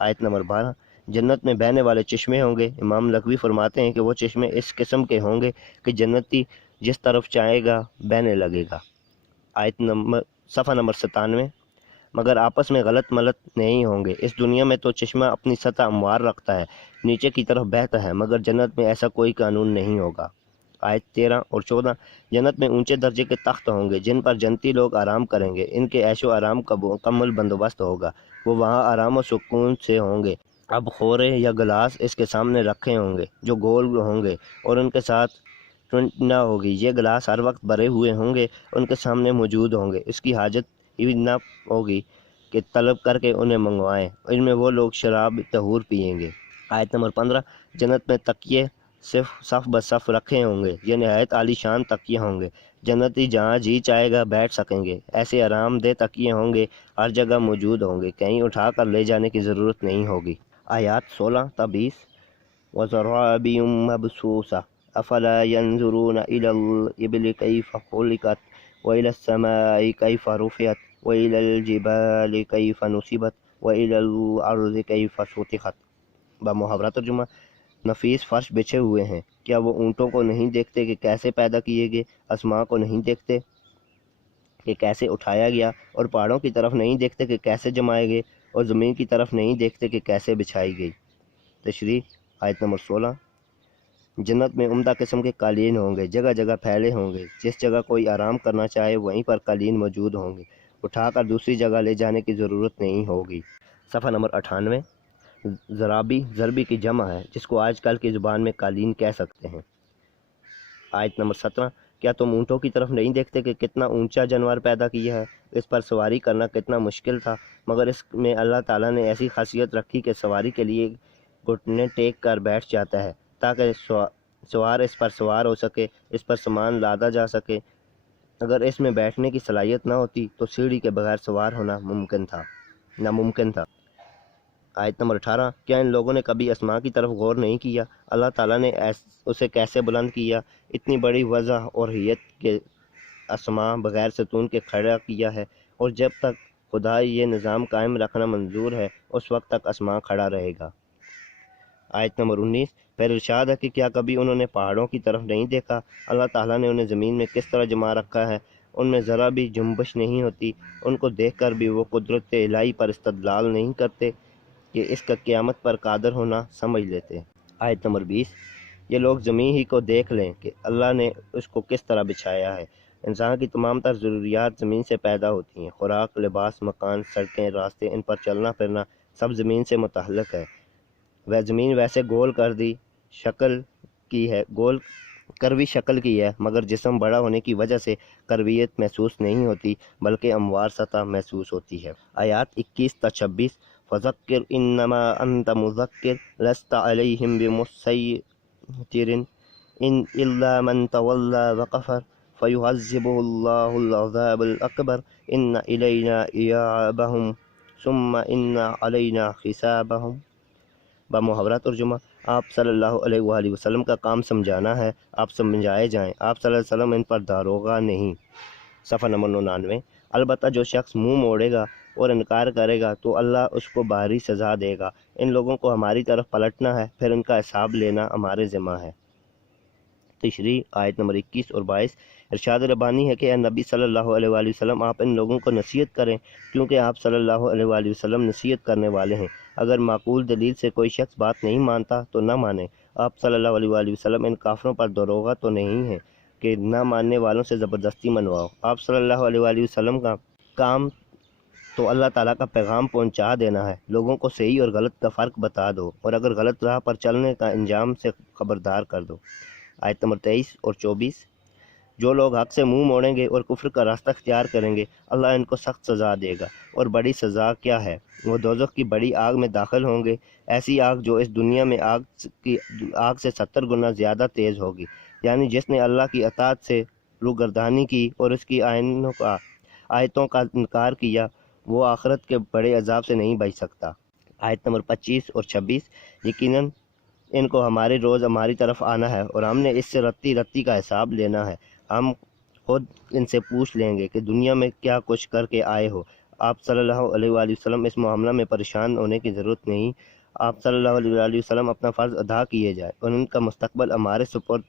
آیت نمبر 12۔ جنت میں بہنے والے چشمے ہوں گے۔ امام لغوی فرماتے ہیں کہ وہ چشمے اس قسم کے ہوں گے کہ جنتی جس طرف چاہے گا بہنے لگے گا۔ صفحہ نمبر 97۔ مگر آپس میں غلط ملت نہیں ہوں گے۔ اس دنیا میں تو چشمہ اپنی سطح ہموار رکھتا ہے، نیچے کی طرف بہتا ہے، مگر جنت میں ایسا کوئی قانون نہیں ہوگا۔ آیت 13 اور 14۔ جنت میں اونچے درجے کے تخت ہوں گے جن پر جنتی لوگ آرام کریں گے، ان کے عیش و آرام کا مکمل بندوبست ہوگا، وہ وہاں آرام و سکون سے ہوں گے۔ اب خورے یا گلاس اس کے سامنے رکھے ہوں گے جو گول ہوں گے اور ان کے ساتھ نہ ہوگی۔ یہ گلاس ہر وقت بھرے ہوئے ہوں گے، ان کے سامنے موجود ہوں گے، اس کی حاجت ہی نہ ہوگی کہ طلب کر کے انہیں منگوائیں۔ ان میں وہ لوگ شراب طہور پئیں گے۔ آیت نمبر 15۔ جنت میں تکیے صف بصف رکھے ہوں گے، یہ نہایت عالی شان تکیے ہوں گے۔ جنتی جہاں جی چاہے گا بیٹھ سکیں گے، ایسے آرام دہ تکیے ہوں گے، ہر جگہ موجود ہوں گے، کہیں اٹھا کر لے جانے کی ضرورت نہیں ہوگی۔ آیات 16 تا 20۔ وَزَرَابِيُّ مَبْثُوثَةٌ أَفَلَا يَنظُرُونَ إِلَى الْإِبِلِ كَيْفَ خُلِقَتْ وَإِلَى السَّمَاءِ كَيْفَ رُفِعَتْ وَإِلَى الْجِبَالِ كَيْفَ نُصِبَتْ وَإِلَى الْأَرْضِ كَيْفَ سُطِحَتْ۔ بمحاورہ ترجمہ: نفیس فرش بچھے ہوئے ہیں، کیا وہ اونٹوں کو نہیں دیکھتے کہ کیسے پیدا کیے گئے، آسماں کو نہیں دیکھتے کہ کیسے اٹھایا گیا، اور پہاڑوں کی طرف نہیں دیکھتے کہ کیسے جمائے گئے، اور زمین کی طرف نہیں دیکھتے کہ کیسے بچھائی گئی۔ تشریح آیت نمبر 16۔ جنت میں عمدہ قسم کے قالین ہوں گے، جگہ جگہ پھیلے ہوں گے، جس جگہ کوئی آرام کرنا چاہے وہیں پر قالین موجود ہوں گے، اٹھا کر دوسری جگہ لے جانے کی ضرورت نہیں ہوگی۔ صفحہ نمبر 98۔ ضرابی ضربی کی جمع ہے جس کو آج کل کی زبان میں قالین کہہ سکتے ہیں۔ آیت نمبر 17۔ کیا تم اونٹوں کی طرف نہیں دیکھتے کہ کتنا اونچا جانور پیدا کیا ہے، اس پر سواری کرنا کتنا مشکل تھا، مگر اس میں اللہ تعالیٰ نے ایسی خاصیت رکھی کہ سواری کے لیے گھٹنے ٹیک کر بیٹھ جاتا ہے تاکہ سوار اس پر سوار ہو سکے، اس پر سامان لادا جا سکے۔ اگر اس میں بیٹھنے کی صلاحیت نہ ہوتی تو سیڑھی کے بغیر سوار ہونا ناممکن تھا۔ آیت نمبر 18، کیا ان لوگوں نے کبھی اسماء کی طرف غور نہیں کیا؟ اللہ تعالیٰ نے اسے کیسے بلند کیا، اتنی بڑی وضع اور حیت کے اسماء بغیر ستون کے کھڑا کیا ہے، اور جب تک خدا یہ نظام قائم رکھنا منظور ہے اس وقت تک اسماء کھڑا رہے گا۔ آیت نمبر 19، پھر ارشاد ہے کہ کیا کبھی انہوں نے پہاڑوں کی طرف نہیں دیکھا؟ اللہ تعالیٰ نے انہیں زمین میں کس طرح جما رکھا ہے، ان میں ذرا بھی جنبش نہیں ہوتی، ان کو دیکھ کر بھی وہ قدرت الہی پر استدلال نہیں کرتے کہ اس کا قیامت پر قادر ہونا سمجھ لیتے۔ آیت نمبر 20، یہ لوگ زمین ہی کو دیکھ لیں کہ اللہ نے اس کو کس طرح بچھایا ہے۔ انسان کی تمام تر ضروریات زمین سے پیدا ہوتی ہیں، خوراک، لباس، مکان، سڑکیں، راستے، ان پر چلنا پھرنا سب زمین سے متعلق ہے۔ وہ زمین ویسے گول کروی شکل کی ہے، مگر جسم بڑا ہونے کی وجہ سے کرویت محسوس نہیں ہوتی بلکہ ہموار سطح محسوس ہوتی ہے۔ آیات 21 تا 26، فذکر انما انت مذکر لست علیہم بمسیطر الا من تولی وکفر فیعذبہ اللہ العذاب الاکبر ان الینا ایابہم ثم ان علینا حسابہم۔ بمحاورہ ترجمہ، آپ صلی اللہ علیہ وآلہ وسلم کا کام سمجھانا ہے، آپ سمجھائے جائیں، آپ صلی اللہ علیہ وسلم ان پر داروغہ نہیں۔ صفحہ نمبر 99، البتہ جو شخص منہ موڑے گا اور انکار کرے گا تو اللہ اس کو بھاری سزا دے گا۔ ان لوگوں کو ہماری طرف پلٹنا ہے، پھر ان کا حساب لینا ہمارے ذمہ ہے۔ تشریح، آیت نمبر 21 اور 22، ارشاد ربانی ہے کہ اے نبی صلی اللہ علیہ وآلہ وسلم، آپ ان لوگوں کو نصیحت کریں کیونکہ آپ صلی اللہ علیہ وآلہ وسلم نصیحت کرنے والے ہیں۔ اگر معقول دلیل سے کوئی شخص بات نہیں مانتا تو نہ مانے۔ آپ صلی اللہ علیہ وآلہ وسلم ان کافروں پر داروغہ تو نہیں ہیں کہ نہ ماننے والوں سے زبردستی منواؤ۔ آپ صلی اللہ علیہ وآلہ وسلم کا کام تو اللہ تعالیٰ کا پیغام پہنچا دینا ہے، لوگوں کو صحیح اور غلط کا فرق بتا دو، اور اگر غلط راہ پر چلنے کا انجام سے خبردار کر دو۔ آیت نمبر 23 اور 24، جو لوگ حق سے منہ موڑیں گے اور کفر کا راستہ اختیار کریں گے اللہ ان کو سخت سزا دے گا، اور بڑی سزا کیا ہے، وہ دوزخ کی بڑی آگ میں داخل ہوں گے، ایسی آگ جو اس دنیا میں آگ سے 70 گنا زیادہ تیز ہوگی۔ یعنی جس نے اللہ کی اطاعت سے روگردانی کی اور اس کی آیتوں کا انکار کیا وہ آخرت کے بڑے عذاب سے نہیں بچ سکتا۔ آیت نمبر 25 اور 26، یقیناً ان کو ہمارے روز ہماری طرف آنا ہے اور ہم نے اس سے رتی رتی کا حساب لینا ہے، ہم خود ان سے پوچھ لیں گے کہ دنیا میں کیا کچھ کر کے آئے ہو۔ آپ صلی اللہ علیہ وآلہ وسلم اس معاملہ میں پریشان ہونے کی ضرورت نہیں، آپ صلی اللہ علیہ وآلہ وسلم اپنا فرض ادا کیے جائے اور ان کا مستقبل ہمارے سپرد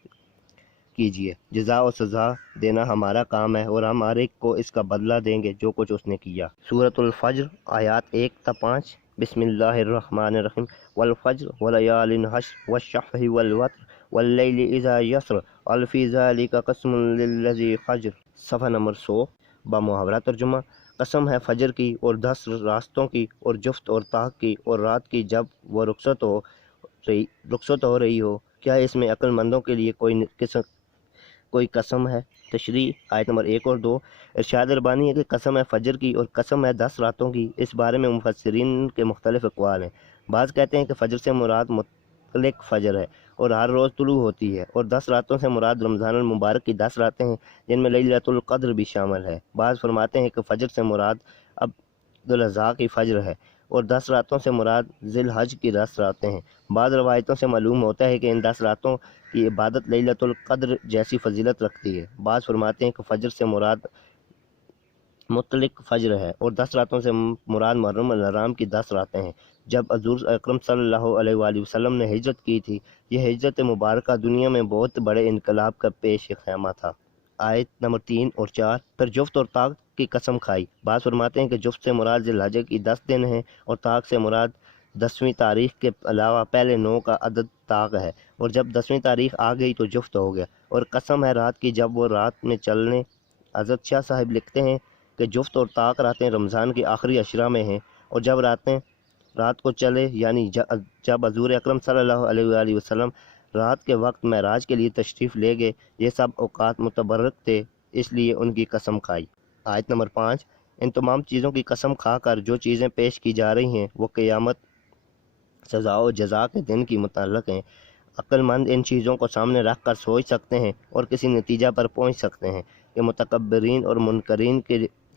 کیجیے۔ جزا و سزا دینا ہمارا کام ہے اور ہم ہر ایک کو اس کا بدلہ دیں گے جو کچھ اس نے کیا۔ سورۃ الفجر، آیات 1 تا 5، بسم اللہ الرحمن الرحیم، والفجر ولیال عشر والشفع والوتر واللیل اذا یسر هل فی ذلک قسم للذی حجر۔ صفحہ نمبر 100، بمحاورہ ترجمہ، قسم ہے فجر کی اور 10 راستوں کی اور جفت اور طاق کی اور رات کی جب وہ رخصت ہو رہی ہو، کیا اس میں عقل مندوں کے لیے کوئی قسم ہے؟ تشریح، آیت نمبر 1 اور 2، ارشاد ربانی ہے کہ قسم ہے فجر کی اور قسم ہے 10 راتوں کی۔ اس بارے میں مفسرین کے مختلف اقوال ہیں۔ بعض کہتے ہیں کہ فجر سے مراد مطلق فجر ہے اور ہر روز طلوع ہوتی ہے، اور 10 راتوں سے مراد رمضان المبارک کی 10 راتیں ہیں جن میں لیلۃ القدر بھی شامل ہے۔ بعض فرماتے ہیں کہ فجر سے مراد عبد الاضحیٰ کی فجر ہے اور 10 راتوں سے مراد ذی الحج کی 10 راتیں ہیں۔ بعض روایتوں سے معلوم ہوتا ہے کہ ان 10 راتوں کی عبادت لیلۃ القدر جیسی فضیلت رکھتی ہے۔ بعض فرماتے ہیں کہ فجر سے مراد مطلق فجر ہے اور 10 راتوں سے مراد محرم الحرام کی 10 راتیں ہیں جب حضور اکرم صلی اللہ علیہ وآلہ وسلم نے ہجرت کی تھی۔ یہ ہجرت مبارکہ دنیا میں بہت بڑے انقلاب کا پیش خیمہ تھا۔ آیت نمبر 3 اور 4، پھر جفت اور طاق کی قسم کھائی۔ بعض فرماتے ہیں کہ جفت سے مراد ذی الحج کی 10 دن ہیں اور طاق سے مراد 10ویں تاریخ کے علاوہ پہلے 9 کا عدد طاق ہے، اور جب 10ویں تاریخ آ گئی تو جفت ہو گیا۔ اور قسم ہے رات کی جب وہ رات میں چلنے۔ حضرت شاہ صاحب لکھتے ہیں کہ جفت اور طاق راتیں رمضان کی آخری عشرہ میں ہیں، اور جب رات کو چلے یعنی جب حضور اکرم صلی اللہ علیہ وآلہ وسلم رات کے وقت معراج کے لیے تشریف لے گئے، یہ سب اوقات متبرک تھے، اس لیے ان کی قسم کھائی۔ آیت نمبر 5، ان تمام چیزوں کی قسم کھا کر جو چیزیں پیش کی جا رہی ہیں وہ قیامت، سزا و جزا کے دن کی متعلق ہیں۔ عقل مند ان چیزوں کو سامنے رکھ کر سوچ سکتے ہیں اور کسی نتیجہ پر پہنچ سکتے ہیں کہ متکبرین اور منکرین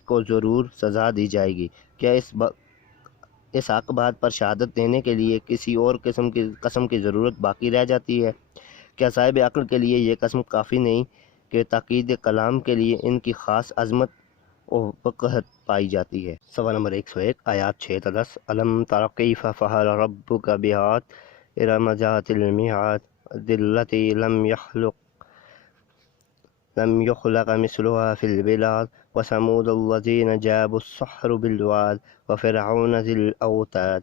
کو ضرور سزا دی جائے گی۔ کیا اس حق بات پر شہادت دینے کے لیے کسی اور قسم کی ضرورت باقی رہ جاتی ہے؟ کیا صاحب عقل کے لیے یہ قسم کافی نہیں کہ تاکید کلام کے لیے ان کی خاص عظمت و وقاحت پائی جاتی ہے؟ سوال نمبر 101 آیات 6 تا 10 الم تر کیف فعل ربک بعاد ارم ذات العماد التي لم يخلق مثلها في البلاد وثمود الذين جابوا الصخر بالواد وفرعون ذی الاوتاد۔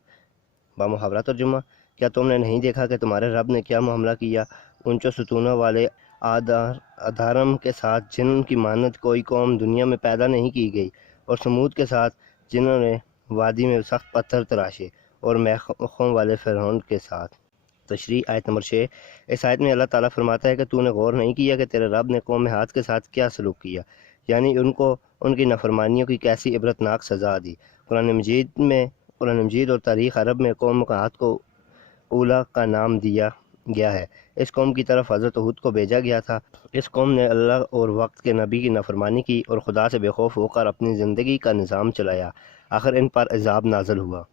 بامحاورہ ترجمہ، کیا تم نے نہیں دیکھا کہ تمہارے رب نے کیا معاملہ کیا اونچوں ستونوں والے ادھارم کے ساتھ جن کی مانند کوئی قوم دنیا میں پیدا نہیں کی گئی، اور سمود کے ساتھ جنہوں نے وادی میں سخت پتھر تراشے، اور میخوں والے فرعون کے ساتھ۔ تشریح آیت نمبر 6۔ اس آیت میں اللہ تعالیٰ فرماتا ہے کہ تو نے غور نہیں کیا کہ تیرے رب نے قوم ہاتھ کے ساتھ کیا سلوک کیا، یعنی ان کو ان کی نافرمانیوں کی کیسی عبرتناک سزا دی۔ قرآن مجید اور تاریخ عرب میں قوم ہاتھ کو اولا کا نام دیا گیا ہے۔ اس قوم کی طرف حضرت ہود کو بھیجا گیا تھا۔ اس قوم نے اللہ اور وقت کے نبی کی نافرمانی کی اور خدا سے بے خوف ہو کر اپنی زندگی کا نظام چلایا، آخر ان پر عذاب نازل ہوا۔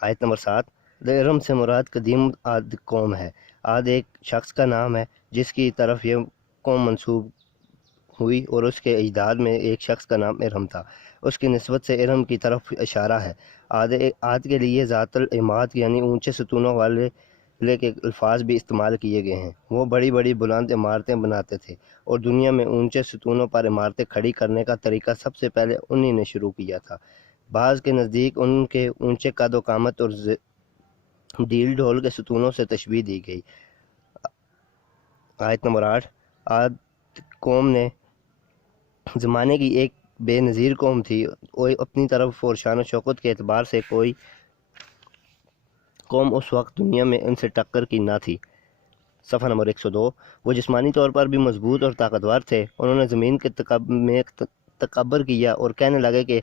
آیت نمبر 7۔ ارم سے مراد قدیم عاد قوم ہے۔ عاد ایک شخص کا نام ہے جس کی طرف یہ قوم منسوب ہوئی، اور اس کے اجداد میں ایک شخص کا نام ارم تھا۔ اس کی نسبت سے ارم کی طرف اشارہ ہے۔ عاد کے لیے ذات العماد یعنی اونچے ستونوں والے کے الفاظ بھی استعمال کیے گئے ہیں۔ وہ بڑی بڑی بلند عمارتیں بناتے تھے، اور دنیا میں اونچے ستونوں پر عمارتیں کھڑی کرنے کا طریقہ سب سے پہلے انہی نے شروع کیا تھا۔ بعض کے نزدیک ان کے اونچے قد و قامت اور ڈیل ڈھول کے ستونوں سے تشبیہ دی گئی۔ آیت نمبر 8۔ عاد قوم نے زمانے کی ایک بے نظیر قوم تھی، اور اپنی طرف اور شان و شوکت کے اعتبار سے کوئی قوم اس وقت دنیا میں ان سے ٹکر کی نہ تھی۔ صفحہ نمبر 102۔ وہ جسمانی طور پر بھی مضبوط اور طاقتور تھے۔ انہوں نے زمین کے میں تکبر کیا اور کہنے لگے کہ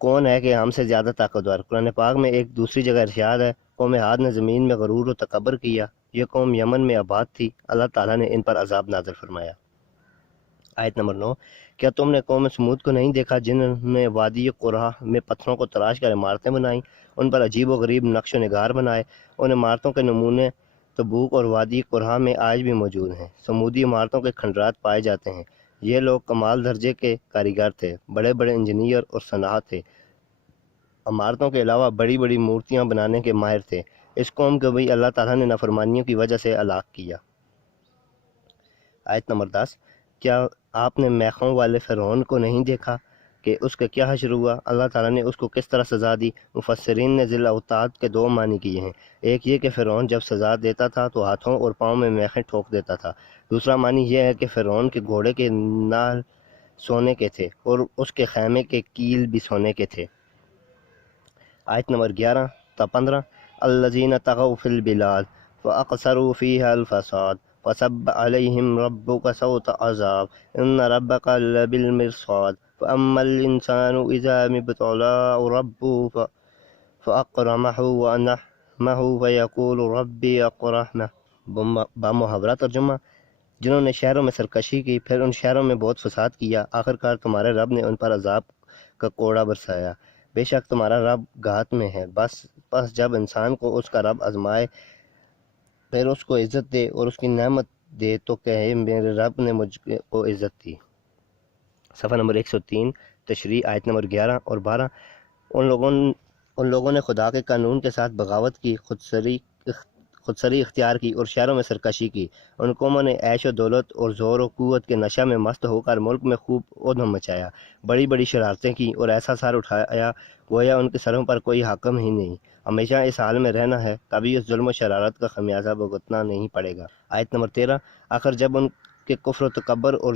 کون ہے کہ ہم سے زیادہ طاقتور۔ قرآن پاک میں ایک دوسری جگہ ارشاد ہے، قوم عاد نے زمین میں غرور و تکبر کیا۔ یہ قوم یمن میں آباد تھی، اللہ تعالیٰ نے ان پر عذاب نازل فرمایا۔ آیت نمبر 9۔ کیا تم نے قوم سمود کو نہیں دیکھا جنہوں نے وادی قرہ میں پتھروں کو تراش کر عمارتیں بنائیں، ان پر عجیب و غریب نقش و نگار بنائے؟ ان عمارتوں کے نمونے تبوک اور وادی قرہ میں آج بھی موجود ہیں۔ سمودی عمارتوں کے کھنڈرات پائے جاتے ہیں۔ یہ لوگ کمال درجے کے کاریگر تھے، بڑے بڑے انجینئر اور صناع تھے۔ عمارتوں کے علاوہ بڑی بڑی مورتیاں بنانے کے ماہر تھے۔ اس قوم کو بھی اللہ تعالیٰ نے نافرمانیوں کی وجہ سے ہلاک کیا۔ آیت نمبر 10۔ کیا آپ نے میخوں والے فرعون کو نہیں دیکھا کہ اس کا کیا حشر ہوا؟ اللہ تعالیٰ نے اس کو کس طرح سزا دی؟ مفسرین نے ذی الاوتاد کے دو معنی کیے ہیں۔ ایک یہ کہ فرعون جب سزا دیتا تھا تو ہاتھوں اور پاؤں میں میخیں ٹھوک دیتا تھا۔ دوسرا معنی یہ ہے کہ فرعون کے گھوڑے کے نال سونے کے تھے، اور اس کے خیمے کے کیل بھی سونے کے تھے۔ آیت نمبر 11 تا 15۔ الذین طغوا فی البلاد فاکثروا فیہا الفساد فصب علیہم ربک سوط عذاب ان ربک لبالمرصاد فاما الانسان اذا ما ابتلاه ربه فاکرمہ ونعمہ فیقول ربی اکرمہ۔ بامحاورہ ترجمہ، جنہوں نے شہروں میں سرکشی کی پھر ان شہروں میں بہت فساد کیا، آخرکار تمہارے رب نے ان پر عذاب کا کوڑا برسایا۔ بے شک تمہارا رب گھات میں ہے۔ بس جب انسان کو اس کا رب آزمائے پھر اس کو عزت دے اور اس کی نعمت دے تو کہے میرے رب نے مجھ کو عزت دی۔ صفحہ نمبر 103۔ تشریح آیت نمبر 11 اور 12۔ ان لوگوں نے خدا کے قانون کے ساتھ بغاوت کی، خودسری اختیار کی اور شہروں میں سرکشی کی۔ ان قوموں نے عیش و دولت اور زور و قوت کے نشہ میں مست ہو کر ملک میں خوب ادھم مچایا، بڑی بڑی شرارتیں کی اور ایسا سر اٹھایا گویا ان کے سروں پر کوئی حاکم ہی نہیں۔ ہمیشہ اس حال میں رہنا ہے، کبھی اس ظلم و شرارت کا خمیازہ بھگتنا نہیں پڑے گا۔ آیت نمبر 13۔ آخر جب ان کے کفر و تکبر اور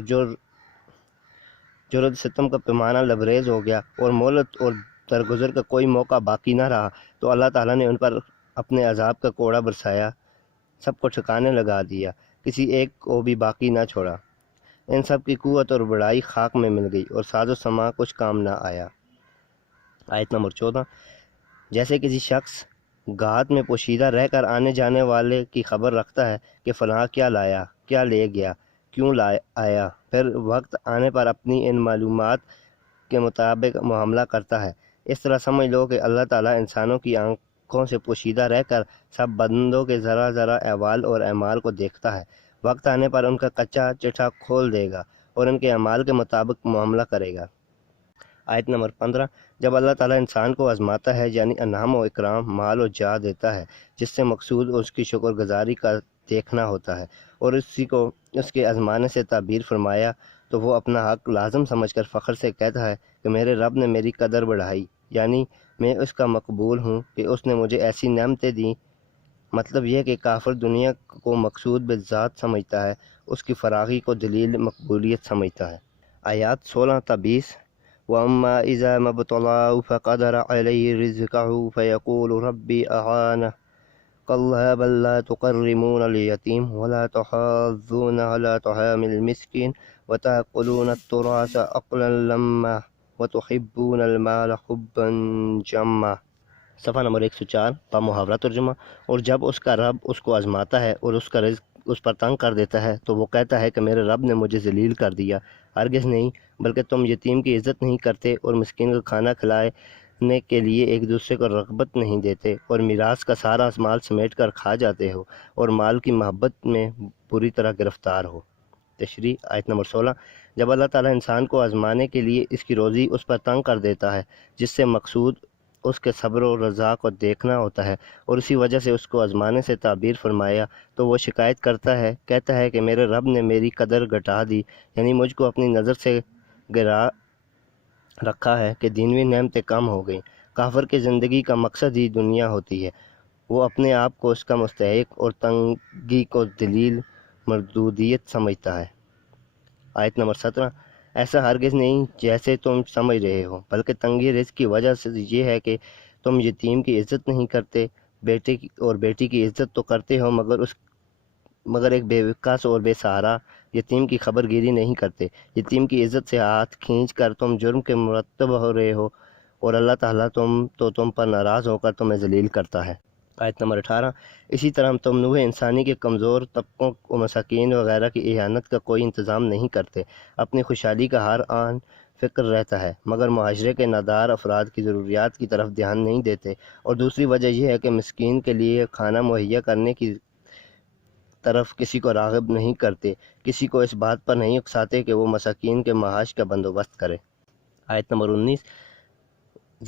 جرد ستم کا پیمانہ لبریز ہو گیا اور مہلت اور درگزر کا کوئی موقع باقی نہ رہا تو اللہ تعالیٰ نے ان پر اپنے عذاب کا کوڑا برسایا، سب کو ٹھکانے لگا دیا، کسی ایک کو بھی باقی نہ چھوڑا۔ ان سب کی قوت اور بڑائی خاک میں مل گئی اور ساز و سما کچھ کام نہ آیا۔ آیت نمبر 14۔ جیسے کسی شخص گھات میں پوشیدہ رہ کر آنے جانے والے کی خبر رکھتا ہے کہ فلاں کیا لایا، کیا لے گیا، کیوں آیا، پھر وقت آنے پر اپنی ان معلومات کے مطابق معاملہ کرتا ہے، اس طرح سمجھ لو کہ اللہ تعالیٰ انسانوں کی آنکھوں سے پوشیدہ رہ کر سب بندوں کے ذرا ذرا احوال اور اعمال کو دیکھتا ہے۔ وقت آنے پر ان کا کچا چٹھا کھول دے گا اور ان کے اعمال کے مطابق معاملہ کرے گا۔ آیت نمبر 15، جب اللہ تعالیٰ انسان کو آزماتا ہے یعنی انعام و اکرام، مال و جاہ دیتا ہے، جس سے مقصود اس کی شکر گزاری کا دیکھنا ہوتا ہے، اور اسی کو اس کے آزمانے سے تعبیر فرمایا، تو وہ اپنا حق لازم سمجھ کر فخر سے کہتا ہے کہ میرے رب نے میری قدر بڑھائی، یعنی میں اس کا مقبول ہوں کہ اس نے مجھے ایسی نعمتیں دیں۔ مطلب یہ کہ کافر دنیا کو مقصود بذات سمجھتا ہے، اس کی فراغی کو دلیل مقبولیت سمجھتا ہے۔ آیات 16 تا 20، وَأَمَّا إِذَا مَا ابْتَلَاهُ فَقَدَرَ عَلَيْهِ رِزْقَهُ فَيَقُولُ رَبِّي أَهَانَهِ كَلَّا بَل لَّا تُكَرِّمُونَ الْيَتِيمَ وَلَا تُحَاضُّونَ عَلَىٰ طَعَامِ الْمِسْكِينِ وَتَأْكُلُونَ التُّرَاثَ أَكْلًا لَّمًّا وَتُحِبُّونَ الْمَالَ حُبًّا جَمًّا۔ صفحہ نمبر 104، با محاورہ ترجمہ۔ اور جب اس کا رب اس کو آزماتا ہے اور اس کا رزق اس پر تنگ کر دیتا ہے تو وہ کہتا ہے کہ میرے رب نے مجھے ذلیل کر دیا۔ ہرگز نہیں، بلکہ تم یتیم کی عزت نہیں کرتے اور مسکین کو کھانا کھلانے کے لیے ایک دوسرے کو رغبت نہیں دیتے، اور میراث کا سارا مال سمیٹ کر کھا جاتے ہو اور مال کی محبت میں بری طرح گرفتار ہو۔ تشریح، آیت نمبر 16، جب اللہ تعالیٰ انسان کو آزمانے کے لیے اس کی روزی اس پر تنگ کر دیتا ہے، جس سے مقصود اس کے صبر و رضا کو دیکھنا ہوتا ہے، اور اسی وجہ سے اس کو آزمانے سے تعبیر فرمایا، تو وہ شکایت کرتا ہے، کہتا ہے کہ میرے رب نے میری قدر گھٹا دی، یعنی مجھ کو اپنی نظر سے گرا رکھا ہے کہ دینوی نعمتیں کم ہو گئیں۔ کافر کی زندگی کا مقصد ہی دنیا ہوتی ہے، وہ اپنے آپ کو اس کا مستحق اور تنگی کو دلیل مردودیت سمجھتا ہے۔ آیت نمبر 17، ایسا ہرگز نہیں جیسے تم سمجھ رہے ہو، بلکہ تنگی رزق کی وجہ سے یہ ہے کہ تم یتیم کی عزت نہیں کرتے، بیٹے کی اور بیٹی کی عزت تو کرتے ہو، مگر ایک بے وقاص اور بے سہارا یتیم کی خبر گیری نہیں کرتے۔ یتیم کی عزت سے ہاتھ کھینچ کر تم جرم کے مرتب ہو رہے ہو، اور اللہ تعالیٰ تم پر ناراض ہو کر تمہیں ذلیل کرتا ہے۔ آیت نمبر 18، اسی طرح تم نوع انسانی کے کمزور طبقوں و مساکین وغیرہ کی اعانت کا کوئی انتظام نہیں کرتے۔ اپنی خوشحالی کا ہر آن فکر رہتا ہے، مگر معاشرے کے نادار افراد کی ضروریات کی طرف دھیان نہیں دیتے، اور دوسری وجہ یہ ہے کہ مسکین کے لیے کھانا مہیا کرنے کی طرف کسی کو راغب نہیں کرتے، کسی کو اس بات پر نہیں اکساتے کہ وہ مساکین کے معاش کا بندوبست کرے۔ آیت نمبر 19،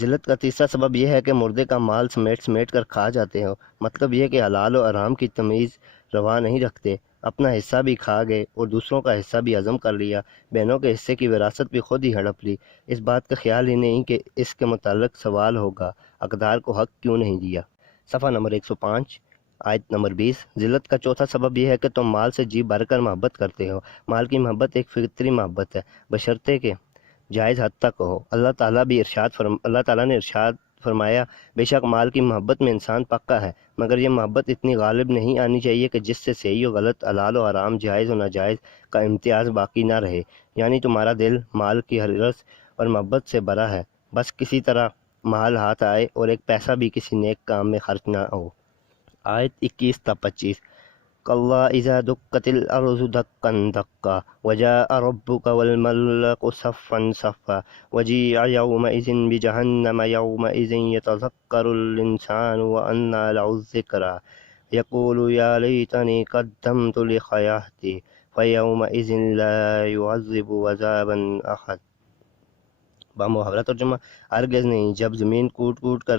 ذلت کا تیسرا سبب یہ ہے کہ مردے کا مال سمیٹ کر کھا جاتے ہو، مطلب یہ کہ حلال و حرام کی تمیز روا نہیں رکھتے، اپنا حصہ بھی کھا گئے اور دوسروں کا حصہ بھی ہضم کر لیا، بہنوں کے حصے کی وراثت بھی خود ہی ہڑپ لی، اس بات کا خیال ہی نہیں کہ اس کے متعلق سوال ہوگا، اقدار کو حق کیوں نہیں دیا۔ صفحہ نمبر 105، آیت نمبر 20، ذلت کا چوتھا سبب یہ ہے کہ تم مال سے جی بھر کر محبت کرتے ہو۔ مال کی محبت ایک فطری محبت ہے، بشرطے کہ جائز حد تک ہو۔ اللہ تعالیٰ نے ارشاد فرمایا، بے شک مال کی محبت میں انسان پکا ہے، مگر یہ محبت اتنی غالب نہیں آنی چاہیے کہ جس سے صحیح و غلط، حلال و حرام، جائز و ناجائز کا امتیاز باقی نہ رہے، یعنی تمہارا دل مال کی حرص اور محبت سے بھرا ہے، بس کسی طرح مال ہاتھ آئے اور ایک پیسہ بھی کسی نیک کام میں خرچ نہ ہو۔ آیت 21 تا 25، کَلَّا اِذَا دُکَّتِ الْأَرْضُ دَکًّا دَکًّا وَجَاءَ رَبُّکَ وَالْمَلَکُ صَفًّا صَفًّا وَجِیعَ یَوْمَئِذٍ بِجَہَنَّمَ یَوْمَئِذٍ یَتَذَکَّرُ الْإِنسَانُ وَأَنَّىٰ لَهُ الذِّکْرَىٰ یَقُولُ یَا لَیْتَنِی قَدَّمْتُ لِحَیَاتِی فَیَوْمَئِذٍ لَا یُعَذِّبُ عَذَابَهُ أَحَدٌ۔ با محاورہ ترجمہ، ہرگز نہیں، جب زمین کوٹ کوٹ کر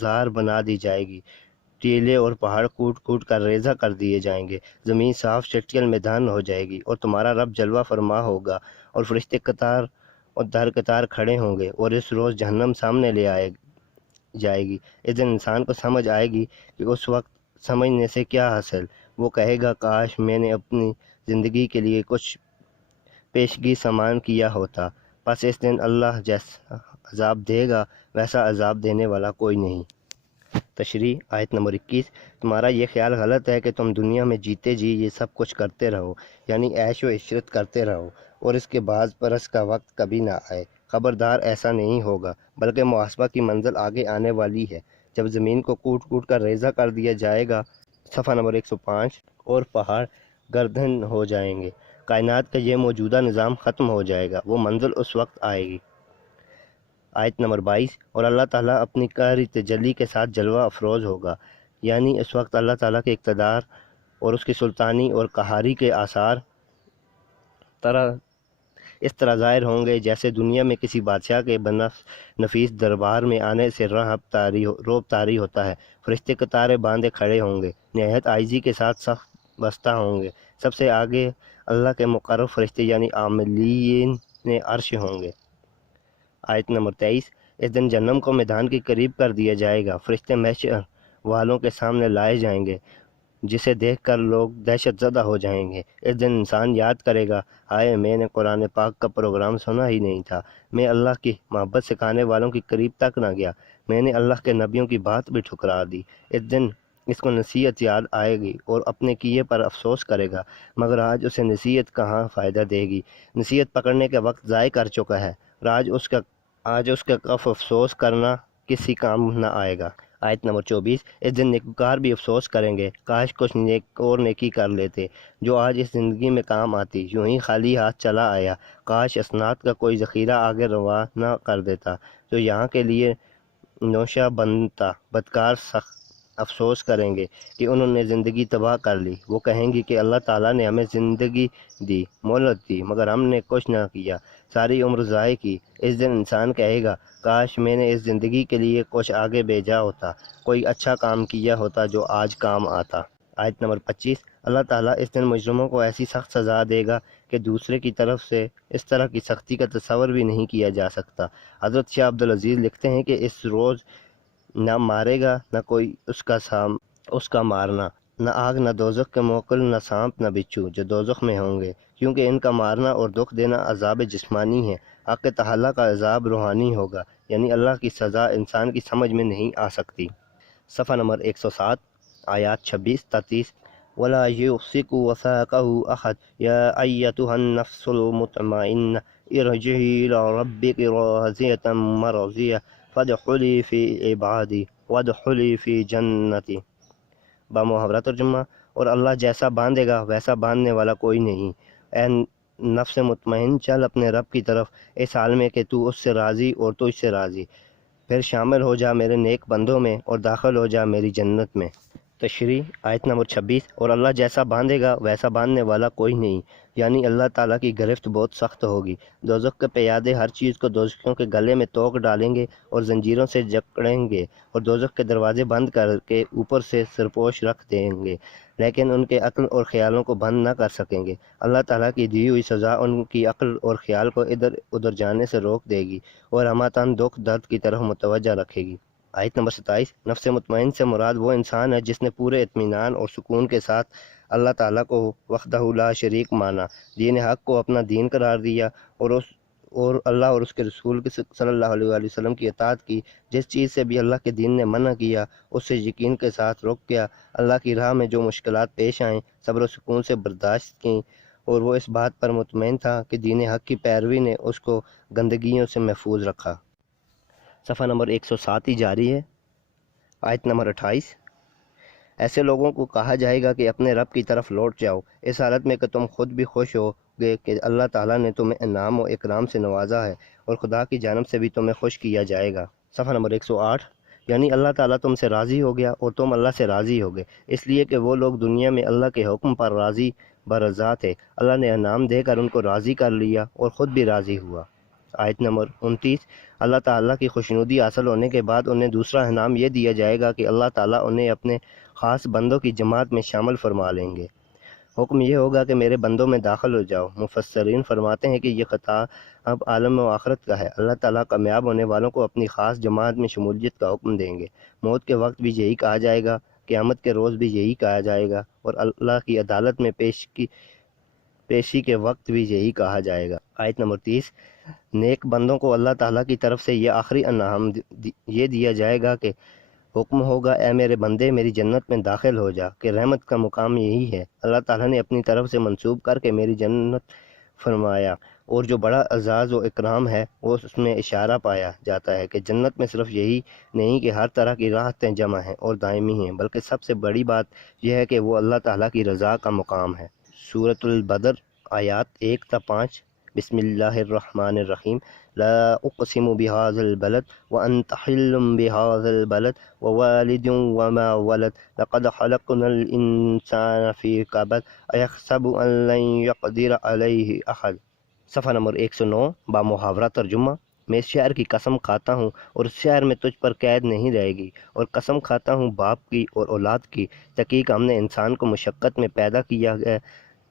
زار بنا دی جائے گی، ٹیلے اور پہاڑ کوٹ کوٹ کر ریزہ کر دیے جائیں گے، زمین صاف چٹیل میدان ہو جائے گی، اور تمہارا رب جلوہ فرما ہوگا، اور فرشتے قطار اور در قطار کھڑے ہوں گے، اور اس روز جہنم سامنے لے آئے جائے گی۔ اس دن انسان کو سمجھ آئے گی کہ اس وقت سمجھنے سے کیا حاصل، وہ کہے گا کاش میں نے اپنی زندگی کے لیے کچھ پیشگی سامان کیا ہوتا، پس اس دن اللہ جیسا عذاب دے گا ویسا عذاب دینے والا کوئی نہیں۔ تشریح، آیت نمبر 21، تمہارا یہ خیال غلط ہے کہ تم دنیا میں جیتے جی یہ سب کچھ کرتے رہو، یعنی عیش و عشرت کرتے رہو، اور اس کے بعد پرس کا وقت کبھی نہ آئے۔ خبردار، ایسا نہیں ہوگا، بلکہ محاسبہ کی منزل آگے آنے والی ہے، جب زمین کو کوٹ کوٹ کر ریزہ کر دیا جائے گا۔ صفحہ نمبر 105، اور پہاڑ گردن ہو جائیں گے، کائنات کا یہ موجودہ نظام ختم ہو جائے گا، وہ منزل اس وقت آئے گی۔ آیت نمبر 22، اور اللہ تعالیٰ اپنی قہری تجلی کے ساتھ جلوہ افروز ہوگا، یعنی اس وقت اللہ تعالیٰ کے اقتدار اور اس کی سلطانی اور قہاری کے آثار اس طرح ظاہر ہوں گے جیسے دنیا میں کسی بادشاہ کے نفیس دربار میں آنے سے روب طاری ہوتا ہے۔ فرشتے قطاریں باندھے کھڑے ہوں گے، نہایت عاجزی کے ساتھ صف بستہ ہوں گے، سب سے آگے اللہ کے مقرب فرشتے یعنی عاملین عرش ہوں گے۔ آیت نمبر 23، اس دن جہنم کو میدان کے قریب کر دیا جائے گا، فرشتے محشر والوں کے سامنے لائے جائیں گے، جسے دیکھ کر لوگ دہشت زدہ ہو جائیں گے۔ اس دن انسان یاد کرے گا، ہائے میں نے قرآن پاک کا پروگرام سنا ہی نہیں تھا، میں اللہ کی محبت سکھانے والوں کے قریب تک نہ گیا، میں نے اللہ کے نبیوں کی بات بھی ٹھکرا دی۔ اس دن اس کو نصیحت یاد آئے گی اور اپنے کیے پر افسوس کرے گا، مگر آج اسے نصیحت کہاں فائدہ دے گی، نصیحت پکڑنے کا وقت ضائع کر چکا ہے، آج اس کا کف افسوس کرنا کسی کام نہ آئے گا۔ آیت نمبر 24، اس دن نیکوکار بھی افسوس کریں گے، کاش کچھ نیک اور نیکی کر لیتے جو آج اس زندگی میں کام آتی، یوں ہی خالی ہاتھ چلا آیا، کاش اسناد کا کوئی ذخیرہ آگے روا نہ کر دیتا جو یہاں کے لیے نوشہ بنتا۔ بدکار سخت افسوس کریں گے کہ انہوں نے زندگی تباہ کر لی، وہ کہیں گے کہ اللہ تعالیٰ نے ہمیں زندگی دی، مہلت دی، مگر ہم نے کچھ نہ کیا، ساری عمر ضائع کی۔ اس دن انسان کہے گا، کاش میں نے اس زندگی کے لیے کچھ آگے بھیجا ہوتا، کوئی اچھا کام کیا ہوتا جو آج کام آتا۔ آیت نمبر 25، اللہ تعالیٰ اس دن مجرموں کو ایسی سخت سزا دے گا کہ دوسرے کی طرف سے اس طرح کی سختی کا تصور بھی نہیں کیا جا سکتا۔ حضرت شاہ عبدالعزیز لکھتے ہیں کہ اس روز نہ مارے گا نہ کوئی اس کا مارنا، نہ آگ نہ دوزخ کے موکل، نہ سانپ نہ بچھو جو دوزخ میں ہوں گے، کیونکہ ان کا مارنا اور دکھ دینا عذاب جسمانی ہے، حق تعالیٰ کا عذاب روحانی ہوگا، یعنی اللہ کی سزا انسان کی سمجھ میں نہیں آ سکتی۔ صفحہ نمبر 107، آیات 26 تا 30، وَلَا يُوثِقُ وَثَاقَهُ أَحَدٌ يَا أَيَّتُهَا النَّفْسُ الْمُطْمَئِنَّةُ ارْجِعِي إِلَىٰ رَبِّكِ رَاضِيَةً مَرْضِيَّةً فَادْخُلِي فِي عِبَادِي وَادْخُلِي فِي جَنَّتِي۔ بامحاورہ ترجمہ، اور اللہ جیسا باندھے گا ویسا باندھنے والا کوئی نہیں۔ اے نفس مطمئن، چل اپنے رب کی طرف اس حال میں کہ تو اس سے راضی اور تو اس سے راضی، پھر شامل ہو جا میرے نیک بندوں میں اور داخل ہو جا میری جنت میں۔ تشریح، آیت نمبر 26، اور اللہ جیسا باندھے گا ویسا باندھنے والا کوئی نہیں، یعنی اللہ تعالیٰ کی گرفت بہت سخت ہوگی، دوزخ کے پیادے ہر چیز کو دوزخیوں کے گلے میں توق ڈالیں گے اور زنجیروں سے جکڑیں گے اور دوزخ کے دروازے بند کر کے اوپر سے سرپوش رکھ دیں گے، لیکن ان کے عقل اور خیالوں کو بند نہ کر سکیں گے۔ اللہ تعالیٰ کی دی ہوئی سزا ان کی عقل اور خیال کو ادھر ادھر جانے سے روک دے گی اور ہمہ دکھ درد کی طرف متوجہ رکھے گی۔ آیت نمبر 27، نفس مطمئن سے مراد وہ انسان ہے جس نے پورے اطمینان اور سکون کے ساتھ اللہ تعالیٰ کو وحدہ لا شریک مانا، دین حق کو اپنا دین قرار دیا اور اللہ اور اس کے رسول صلی اللہ علیہ وآلہ وسلم کی اطاعت کی، جس چیز سے بھی اللہ کے دین نے منع کیا اس سے یقین کے ساتھ رک گیا، اللہ کی راہ میں جو مشکلات پیش آئیں صبر و سکون سے برداشت کیں، اور وہ اس بات پر مطمئن تھا کہ دین حق کی پیروی نے اس کو گندگیوں سے محفوظ رکھا۔ صفحہ نمبر 107 ہی جاری ہے۔ آیت نمبر 28، ایسے لوگوں کو کہا جائے گا کہ اپنے رب کی طرف لوٹ جاؤ، اس حالت میں کہ تم خود بھی خوش ہو گے کہ اللہ تعالیٰ نے تمہیں انعام و اکرام سے نوازا ہے اور خدا کی جانب سے بھی تمہیں خوش کیا جائے گا۔ صفحہ نمبر 108، یعنی اللہ تعالیٰ تم سے راضی ہو گیا اور تم اللہ سے راضی ہو گئے، اس لیے کہ وہ لوگ دنیا میں اللہ کے حکم پر راضی برضا تھے، اللہ نے انعام دے کر ان کو راضی کر لیا اور خود بھی راضی ہوا۔ آیت نمبر 29، اللہ تعالیٰ کی خوشنودی حاصل ہونے کے بعد انہیں دوسرا انعام یہ دیا جائے گا کہ اللہ تعالیٰ انہیں اپنے خاص بندوں کی جماعت میں شامل فرما لیں گے۔ حکم یہ ہوگا کہ میرے بندوں میں داخل ہو جاؤ۔ مفسرین فرماتے ہیں کہ یہ خطاب اب عالم و آخرت کا ہے، اللہ تعالیٰ کامیاب ہونے والوں کو اپنی خاص جماعت میں شمولیت کا حکم دیں گے، موت کے وقت بھی یہی کہا جائے گا، قیامت کے روز بھی یہی کہا جائے گا، اور اللہ کی عدالت میں پیشی کے وقت بھی یہی کہا جائے گا۔ آیت نمبر 30، نیک بندوں کو اللہ تعالیٰ کی طرف سے یہ آخری انعام یہ دیا جائے گا کہ حکم ہوگا، اے میرے بندے میری جنت میں داخل ہو جا، کہ رحمت کا مقام یہی ہے، اللہ تعالیٰ نے اپنی طرف سے منسوب کر کے میری جنت فرمایا، اور جو بڑا اعزاز و اکرام ہے وہ اس میں اشارہ پایا جاتا ہے کہ جنت میں صرف یہی نہیں کہ ہر طرح کی راحتیں جمع ہیں اور دائمی ہیں، بلکہ سب سے بڑی بات یہ ہے کہ وہ اللہ تعالیٰ کی رضا کا مقام ہے۔ سورۃ البدر، آیات 1 تا 5، بسم اللہ الرحمن الرحیم لا اقسم بهذا البلد وانت حل بهذا البلد ووالد وما ولد لقد خلقنا الانسان في كبد ایحسب ان لن يقدر علیہ احد۔ صفحہ نمبر 109 با محاورہ ترجمہ۔ میں اس شہر کی قسم کھاتا ہوں اور اس شہر میں تجھ پر قید نہیں رہے گی، اور قسم کھاتا ہوں باپ کی اور اولاد کی، تحقیق ہم نے انسان کو مشقت میں پیدا کیا ہے،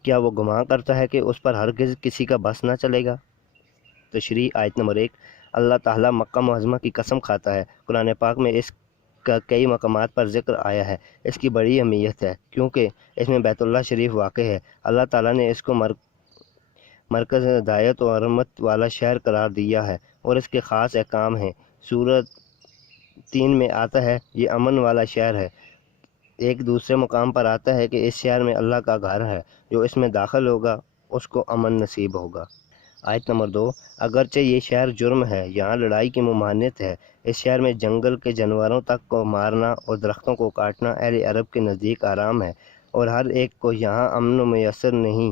کیا وہ گمان کرتا ہے کہ اس پر ہرگز کسی کا بس نہ چلے گا؟ تشریح آیت نمبر 1۔ اللہ تعالیٰ مکہ معظمہ کی قسم کھاتا ہے۔ قرآن پاک میں اس کا کئی مقامات پر ذکر آیا ہے۔ اس کی بڑی اہمیت ہے کیونکہ اس میں بیت اللہ شریف واقع ہے۔ اللہ تعالیٰ نے اس کو مرکز ہدایت و رحمت والا شہر قرار دیا ہے اور اس کے خاص احکام ہیں۔ سورۃ 3 میں آتا ہے یہ امن والا شہر ہے۔ ایک دوسرے مقام پر آتا ہے کہ اس شہر میں اللہ کا گھر ہے، جو اس میں داخل ہوگا اس کو امن نصیب ہوگا۔ آیت نمبر 2۔ اگرچہ یہ شہر جرم ہے، یہاں لڑائی کی ممانعت ہے۔ اس شہر میں جنگل کے جانوروں تک کو مارنا اور درختوں کو کاٹنا اہل عرب کے نزدیک حرام ہے، اور ہر ایک کو یہاں امن و میسر نہیں،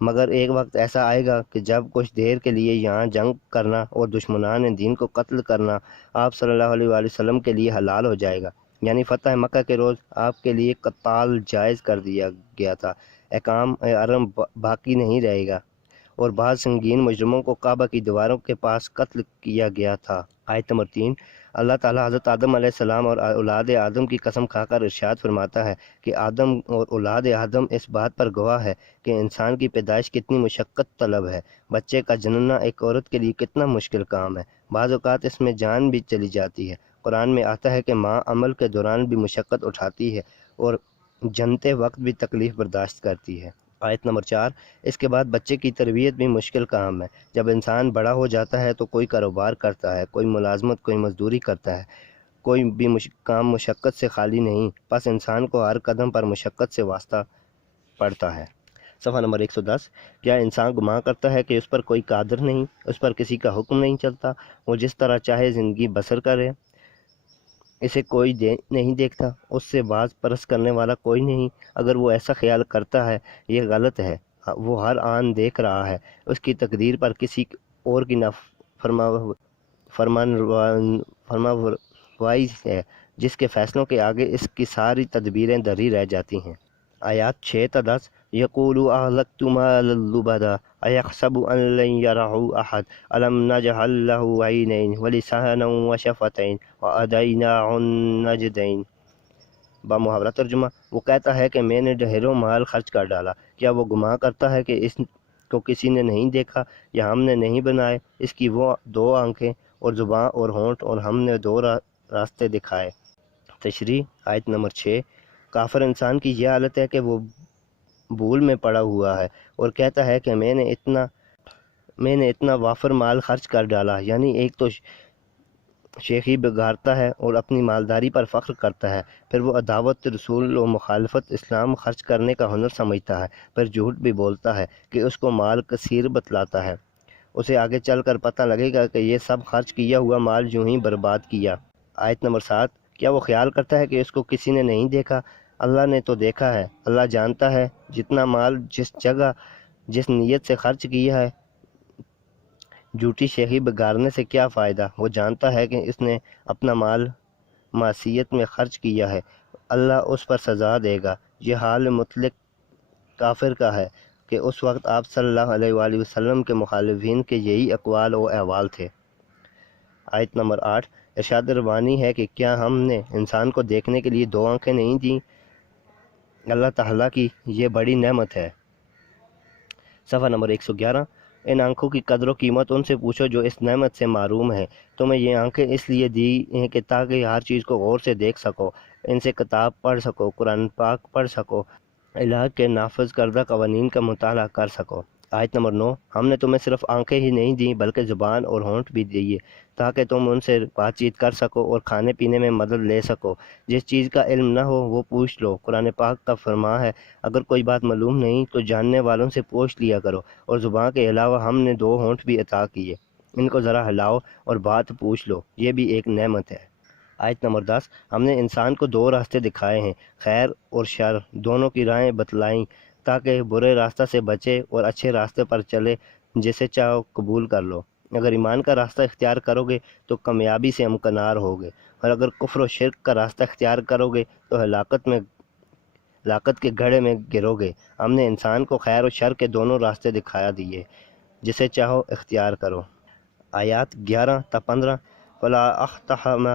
مگر ایک وقت ایسا آئے گا کہ جب کچھ دیر کے لیے یہاں جنگ کرنا اور دشمنان دین کو قتل کرنا آپ صلی اللہ علیہ وآلہ وسلم کے لیے حلال ہو جائے گا، یعنی فتح مکہ کے روز آپ کے لیے قتال جائز کر دیا گیا تھا، احکام حرم باقی نہیں رہے گا، اور بعض سنگین مجرموں کو کعبہ کی دیواروں کے پاس قتل کیا گیا تھا۔ آیت نمبر 3۔ اللہ تعالیٰ حضرت آدم علیہ السلام اور اولاد آدم کی قسم کھا کر ارشاد فرماتا ہے کہ آدم اور اولاد آدم اس بات پر گواہ ہے کہ انسان کی پیدائش کتنی مشقت طلب ہے، بچے کا جننا ایک عورت کے لیے کتنا مشکل کام ہے، بعض اوقات اس میں جان بھی چلی جاتی ہے۔ قرآن میں آتا ہے کہ ماں عمل کے دوران بھی مشقت اٹھاتی ہے اور جنتے وقت بھی تکلیف برداشت کرتی ہے۔ آیت نمبر 4۔ اس کے بعد بچے کی تربیت بھی مشکل کام ہے۔ جب انسان بڑا ہو جاتا ہے تو کوئی کاروبار کرتا ہے، کوئی ملازمت، کوئی مزدوری کرتا ہے، کوئی بھی کام مشقت سے خالی نہیں، بس انسان کو ہر قدم پر مشقت سے واسطہ پڑتا ہے۔ صفحہ نمبر 110۔ کیا انسان گمان کرتا ہے کہ اس پر کوئی قادر نہیں، اس پر کسی کا حکم نہیں چلتا، وہ جس طرح چاہے زندگی بسر کرے، اسے کوئی نہیں دیکھتا، اس سے باز پرست کرنے والا کوئی نہیں؟ اگر وہ ایسا خیال کرتا ہے یہ غلط ہے، وہ ہر آن دیکھ رہا ہے، اس کی تقدیر پر کسی اور کی فرمانروائی ہے، جس کے فیصلوں کے آگے اس کی ساری تدبیریں دری رہ جاتی ہیں۔ آیات 6 تا 10۔ یقول اہلکت مالا لبدا ایحسب ان لن یرہ احد الم نجعل لہ عینین ولسانا وشفتین وہدیناہ النجدین۔ با محاورہ ترجمہ۔ وہ کہتا ہے کہ میں نے ڈھیروں مال خرچ کر ڈالا، کیا وہ گمان کرتا ہے کہ اس کو کسی نے نہیں دیکھا یا ہم نے نہیں بنائے؟ اس کی وہ 2 آنکھیں اور زباں اور ہونٹ، اور ہم نے 2 راستے دکھائے۔ تشریح آیت نمبر 6۔ کافر انسان کی یہ حالت ہے کہ وہ بھول میں پڑا ہوا ہے اور کہتا ہے کہ میں نے اتنا وافر مال خرچ کر ڈالا، یعنی ایک تو شیخی بگارتا ہے اور اپنی مالداری پر فخر کرتا ہے، پھر وہ عداوت رسول و مخالفت اسلام خرچ کرنے کا ہنر سمجھتا ہے، پھر جھوٹ بھی بولتا ہے کہ اس کو مال کثیر بتلاتا ہے، اسے آگے چل کر پتہ لگے گا کہ یہ سب خرچ کیا ہوا مال یوں ہی برباد کیا۔ آیت نمبر 7۔ کیا وہ خیال کرتا ہے کہ اس کو کسی نے نہیں دیکھا؟ اللہ نے تو دیکھا ہے، اللہ جانتا ہے جتنا مال جس جگہ جس نیت سے خرچ کیا ہے، جھوٹی شیخی بگارنے سے کیا فائدہ؟ وہ جانتا ہے کہ اس نے اپنا مال معصیت میں خرچ کیا ہے، اللہ اس پر سزا دے گا۔ یہ حال مطلق کافر کا ہے کہ اس وقت آپ صلی اللہ علیہ وآلہ وسلم کے مخالفین کے یہی اقوال و احوال تھے۔ آیت نمبر 8۔ ارشاد ربانی ہے کہ کیا ہم نے انسان کو دیکھنے کے لیے 2 آنکھیں نہیں دیں؟ اللہ تعالیٰ کی یہ بڑی نعمت ہے۔ صفحہ نمبر 111۔ ان آنکھوں کی قدر و قیمت ان سے پوچھو جو اس نعمت سے محروم ہیں۔ تمہیں یہ آنکھیں اس لیے دی ہیں کہ تاکہ ہر چیز کو غور سے دیکھ سکو، ان سے کتاب پڑھ سکو، قرآن پاک پڑھ سکو، الہ کے نافذ کردہ قوانین کا مطالعہ کر سکو۔ آیت نمبر 9۔ ہم نے تمہیں صرف آنکھیں ہی نہیں دیں بلکہ زبان اور ہونٹ بھی دیے تاکہ تم ان سے بات چیت کر سکو اور کھانے پینے میں مدد لے سکو۔ جس چیز کا علم نہ ہو وہ پوچھ لو۔ قرآن پاک کا فرمان ہے اگر کوئی بات معلوم نہیں تو جاننے والوں سے پوچھ لیا کرو، اور زبان کے علاوہ ہم نے 2 ہونٹ بھی عطا کیے، ان کو ذرا ہلاؤ اور بات پوچھ لو، یہ بھی ایک نعمت ہے۔ آیت نمبر 10۔ ہم نے انسان کو 2 راستے دکھائے ہیں، خیر اور شر، دونوں کی راہیں بتلائیں تاکہ برے راستہ سے بچے اور اچھے راستے پر چلے۔ جسے چاہو قبول کر لو۔ اگر ایمان کا راستہ اختیار کرو گے تو کامیابی سے ہمکنار ہوگے، اور اگر کفر و شرک کا راستہ اختیار کرو گے تو ہلاکت کے گڑھے میں گرو گے۔ ہم نے انسان کو خیر و شر کے دونوں راستے دکھا دیے، جسے چاہو اختیار کرو۔ آیات 11 تا 15۔ فلا اقتحم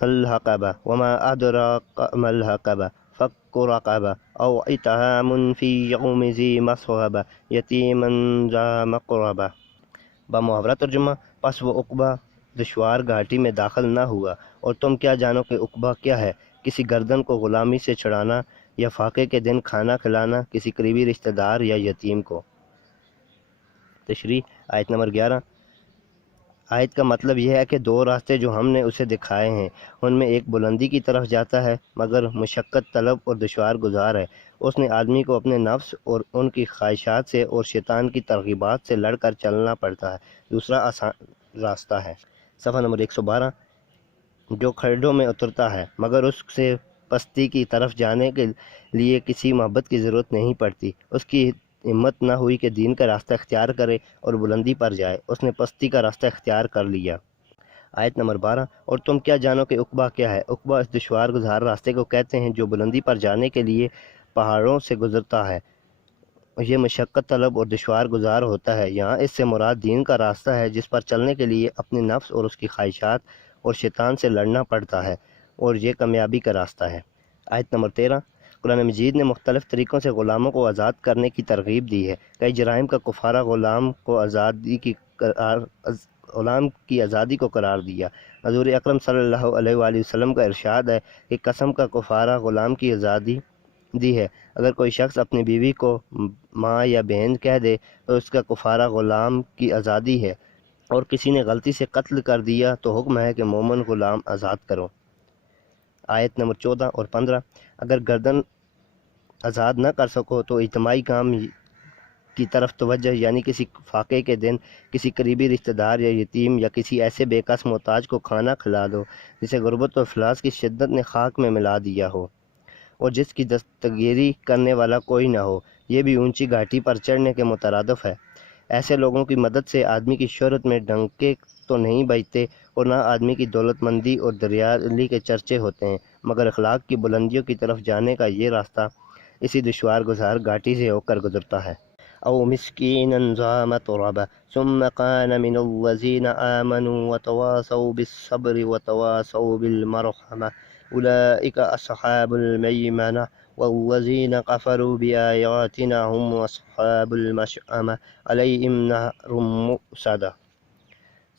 العقبہ وما ادراک ما العقبہ فک رقبہ او اطعام فی یوم ذی مسغبہ یتیما ذا مقربہ۔ بمحاورہ ترجمہ، پس وہ عقبہ دشوار گھاٹی میں داخل نہ ہوا، اور تم کیا جانو کہ عقبہ کیا ہے؟ کسی گردن کو غلامی سے چھڑانا یا فاقے کے دن کھانا کھلانا کسی قریبی رشتہ دار یا یتیم کو۔ تشریح آیت نمبر 11۔ آیت کا مطلب یہ ہے کہ دو راستے جو ہم نے اسے دکھائے ہیں ان میں ایک بلندی کی طرف جاتا ہے مگر مشقت طلب اور دشوار گزار ہے۔ اس نے آدمی کو اپنے نفس اور ان کی خواہشات سے اور شیطان کی ترغیبات سے لڑ کر چلنا پڑتا ہے۔ دوسرا آسان راستہ ہے، صفحہ نمبر 112، جو کھڈوں میں اترتا ہے، مگر اس سے پستی کی طرف جانے کے لیے کسی محبت کی ضرورت نہیں پڑتی۔ اس کی ہمت نہ ہوئی کہ دین کا راستہ اختیار کرے اور بلندی پر جائے، اس نے پستی کا راستہ اختیار کر لیا۔ آیت نمبر 12۔ اور تم کیا جانو کہ عقبہ کیا ہے؟ عقبہ اس دشوار گزار راستے کو کہتے ہیں جو بلندی پر جانے کے لیے پہاڑوں سے گزرتا ہے۔ یہ مشقت طلب اور دشوار گزار ہوتا ہے۔ یہاں اس سے مراد دین کا راستہ ہے جس پر چلنے کے لیے اپنے نفس اور اس کی خواہشات اور شیطان سے لڑنا پڑتا ہے، اور یہ کامیابی کا راستہ ہے۔ آیت نمبر 13۔ قرآن مجید نے مختلف طریقوں سے غلاموں کو آزاد کرنے کی ترغیب دی ہے۔ کئی جرائم کا کفارہ غلام کی آزادی کو قرار دیا۔ حضور اکرم صلی اللہ علیہ وآلہ وسلم کا ارشاد ہے کہ قسم کا کفارہ غلام کی آزادی دی ہے۔ اگر کوئی شخص اپنی بیوی کو ماں یا بہن کہہ دے تو اس کا کفارہ غلام کی آزادی ہے، اور کسی نے غلطی سے قتل کر دیا تو حکم ہے کہ مومن غلام آزاد کرو۔ آیت نمبر 14 اور 15۔ اگر گردن آزاد نہ کر سکو تو اجتماعی کام کی طرف توجہ، یعنی کسی فاقے کے دن کسی قریبی رشتہ دار یا یتیم یا کسی ایسے بے کس محتاج کو کھانا کھلا دو جسے غربت و افلاس کی شدت نے خاک میں ملا دیا ہو اور جس کی دستگیری کرنے والا کوئی نہ ہو۔ یہ بھی اونچی گھاٹی پر چڑھنے کے مترادف ہے۔ ایسے لوگوں کی مدد سے آدمی کی شہرت میں ڈنکے تو نہیں بجتے اور نہ آدمی کی دولت مندی اور دریادلی کے چرچے ہوتے ہیں، مگر اخلاق کی بلندیوں کی طرف جانے کا یہ راستہ اسی دشوار گزار گھاٹی سے ہو کر گزرتا ہے۔ او مسکینا ذا متربہ ثم کان من الذین آمنوا وتواصوا بالصبر وتواصوا بالمرحمہ اولئک اصحاب المیمنہ والذین کفروا بآیاتنا هم اصحاب المشأمہ علیہم نار مؤصدہ۔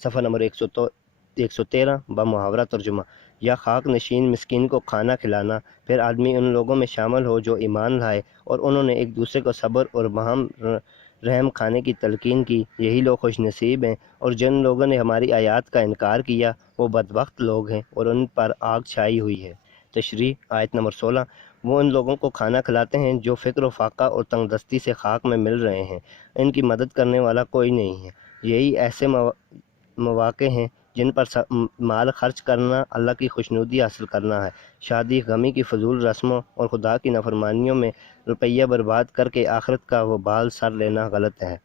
صفحہ نمبر 113۔ بمحاورہ ترجمہ، یا خاک نشین مسکین کو کھانا کھلانا۔ پھر آدمی ان لوگوں میں شامل ہو جو ایمان لائے اور انہوں نے ایک دوسرے کو صبر اور باہم رحم کھانے کی تلقین کی، یہی لوگ خوش نصیب ہیں۔ اور جن لوگوں نے ہماری آیات کا انکار کیا وہ بدبخت لوگ ہیں اور ان پر آگ چھائی ہوئی ہے۔ تشریح آیت نمبر 16۔ وہ ان لوگوں کو کھانا کھلاتے ہیں جو فقر و فاقہ اور تنگ دستی سے خاک میں مل رہے ہیں، ان کی مدد کرنے والا کوئی نہیں ہے۔ یہی ایسے مواقع ہیں جن پر مال خرچ کرنا اللہ کی خوشنودی حاصل کرنا ہے۔ شادی غمی کی فضول رسموں اور خدا کی نافرمانیوں میں روپیہ برباد کر کے آخرت کا وہ بال سر لینا غلط ہے۔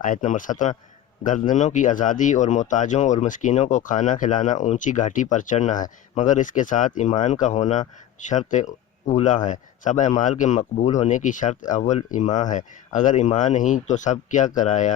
آیت نمبر 17۔ گردنوں کی آزادی اور محتاجوں اور مسکینوں کو کھانا کھلانا اونچی گھاٹی پر چڑھنا ہے، مگر اس کے ساتھ ایمان کا ہونا شرط اولا ہے۔ سب اعمال کے مقبول ہونے کی شرط اول ایمان ہے۔ اگر ایمان نہیں تو سب کی کرائے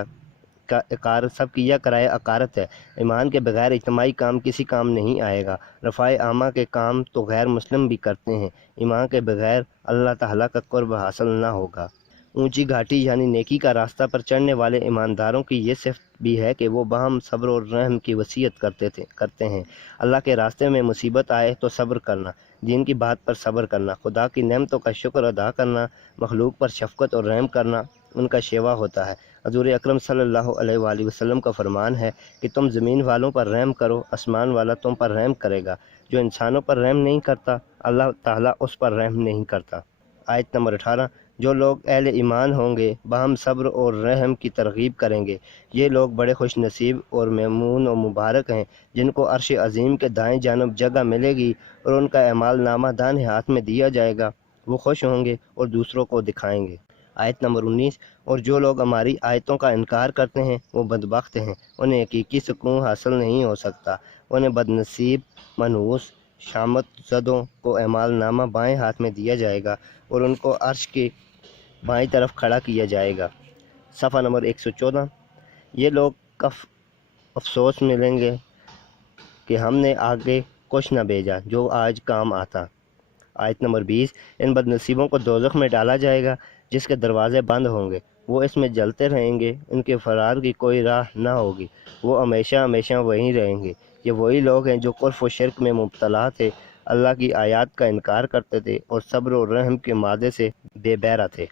عقارت ہے۔ ایمان کے بغیر اجتماعی کام کسی کام نہیں آئے گا۔ رفاع عامہ کے کام تو غیر مسلم بھی کرتے ہیں۔ ایمان کے بغیر اللہ تعالیٰ کا قرب حاصل نہ ہوگا۔ اونچی گھاٹی یعنی نیکی کا راستہ پر چڑھنے والے ایمانداروں کی یہ صفت بھی ہے کہ وہ باہم صبر اور رحم کی وصیت کرتے ہیں۔ اللہ کے راستے میں مصیبت آئے تو صبر کرنا، دین کی بات پر صبر کرنا، خدا کی نعمتوں کا شکر ادا کرنا، مخلوق پر شفقت اور رحم کرنا ان کا شیوا ہوتا ہے۔ حضور اکرم صلی اللہ علیہ وآلہ وسلم کا فرمان ہے کہ تم زمین والوں پر رحم کرو، آسمان والا تم پر رحم کرے گا۔ جو انسانوں پر رحم نہیں کرتا اللہ تعالیٰ اس پر رحم نہیں کرتا۔ آیت نمبر 18۔ جو لوگ اہل ایمان ہوں گے باہم صبر اور رحم کی ترغیب کریں گے، یہ لوگ بڑے خوش نصیب اور ممنون و مبارک ہیں جن کو عرش عظیم کے دائیں جانب جگہ ملے گی اور ان کا اعمال نامہ دائیں ہاتھ میں دیا جائے گا۔ وہ خوش ہوں گے اور دوسروں کو دکھائیں گے۔ آیت نمبر 19، اور جو لوگ ہماری آیتوں کا انکار کرتے ہیں وہ بدبخت ہیں، انہیں حقیقی سکون حاصل نہیں ہو سکتا، انہیں بدنصیب منحوس شامت زدوں کو اعمال نامہ بائیں ہاتھ میں دیا جائے گا اور ان کو عرش کی بائیں طرف کھڑا کیا جائے گا۔ صفحہ نمبر 114۔ یہ لوگ افسوس ملیں گے کہ ہم نے آگے کچھ نہ بھیجا جو آج کام آتا۔ آیت نمبر 20، ان بدنصیبوں کو دوزخ میں ڈالا جائے گا جس کے دروازے بند ہوں گے، وہ اس میں جلتے رہیں گے، ان کے فرار کی کوئی راہ نہ ہوگی، وہ ہمیشہ ہمیشہ وہیں رہیں گے۔ یہ وہی لوگ ہیں جو کفر و شرک میں مبتلا تھے، اللہ کی آیات کا انکار کرتے تھے اور صبر و رحم کے مادے سے بے بہرہ تھے۔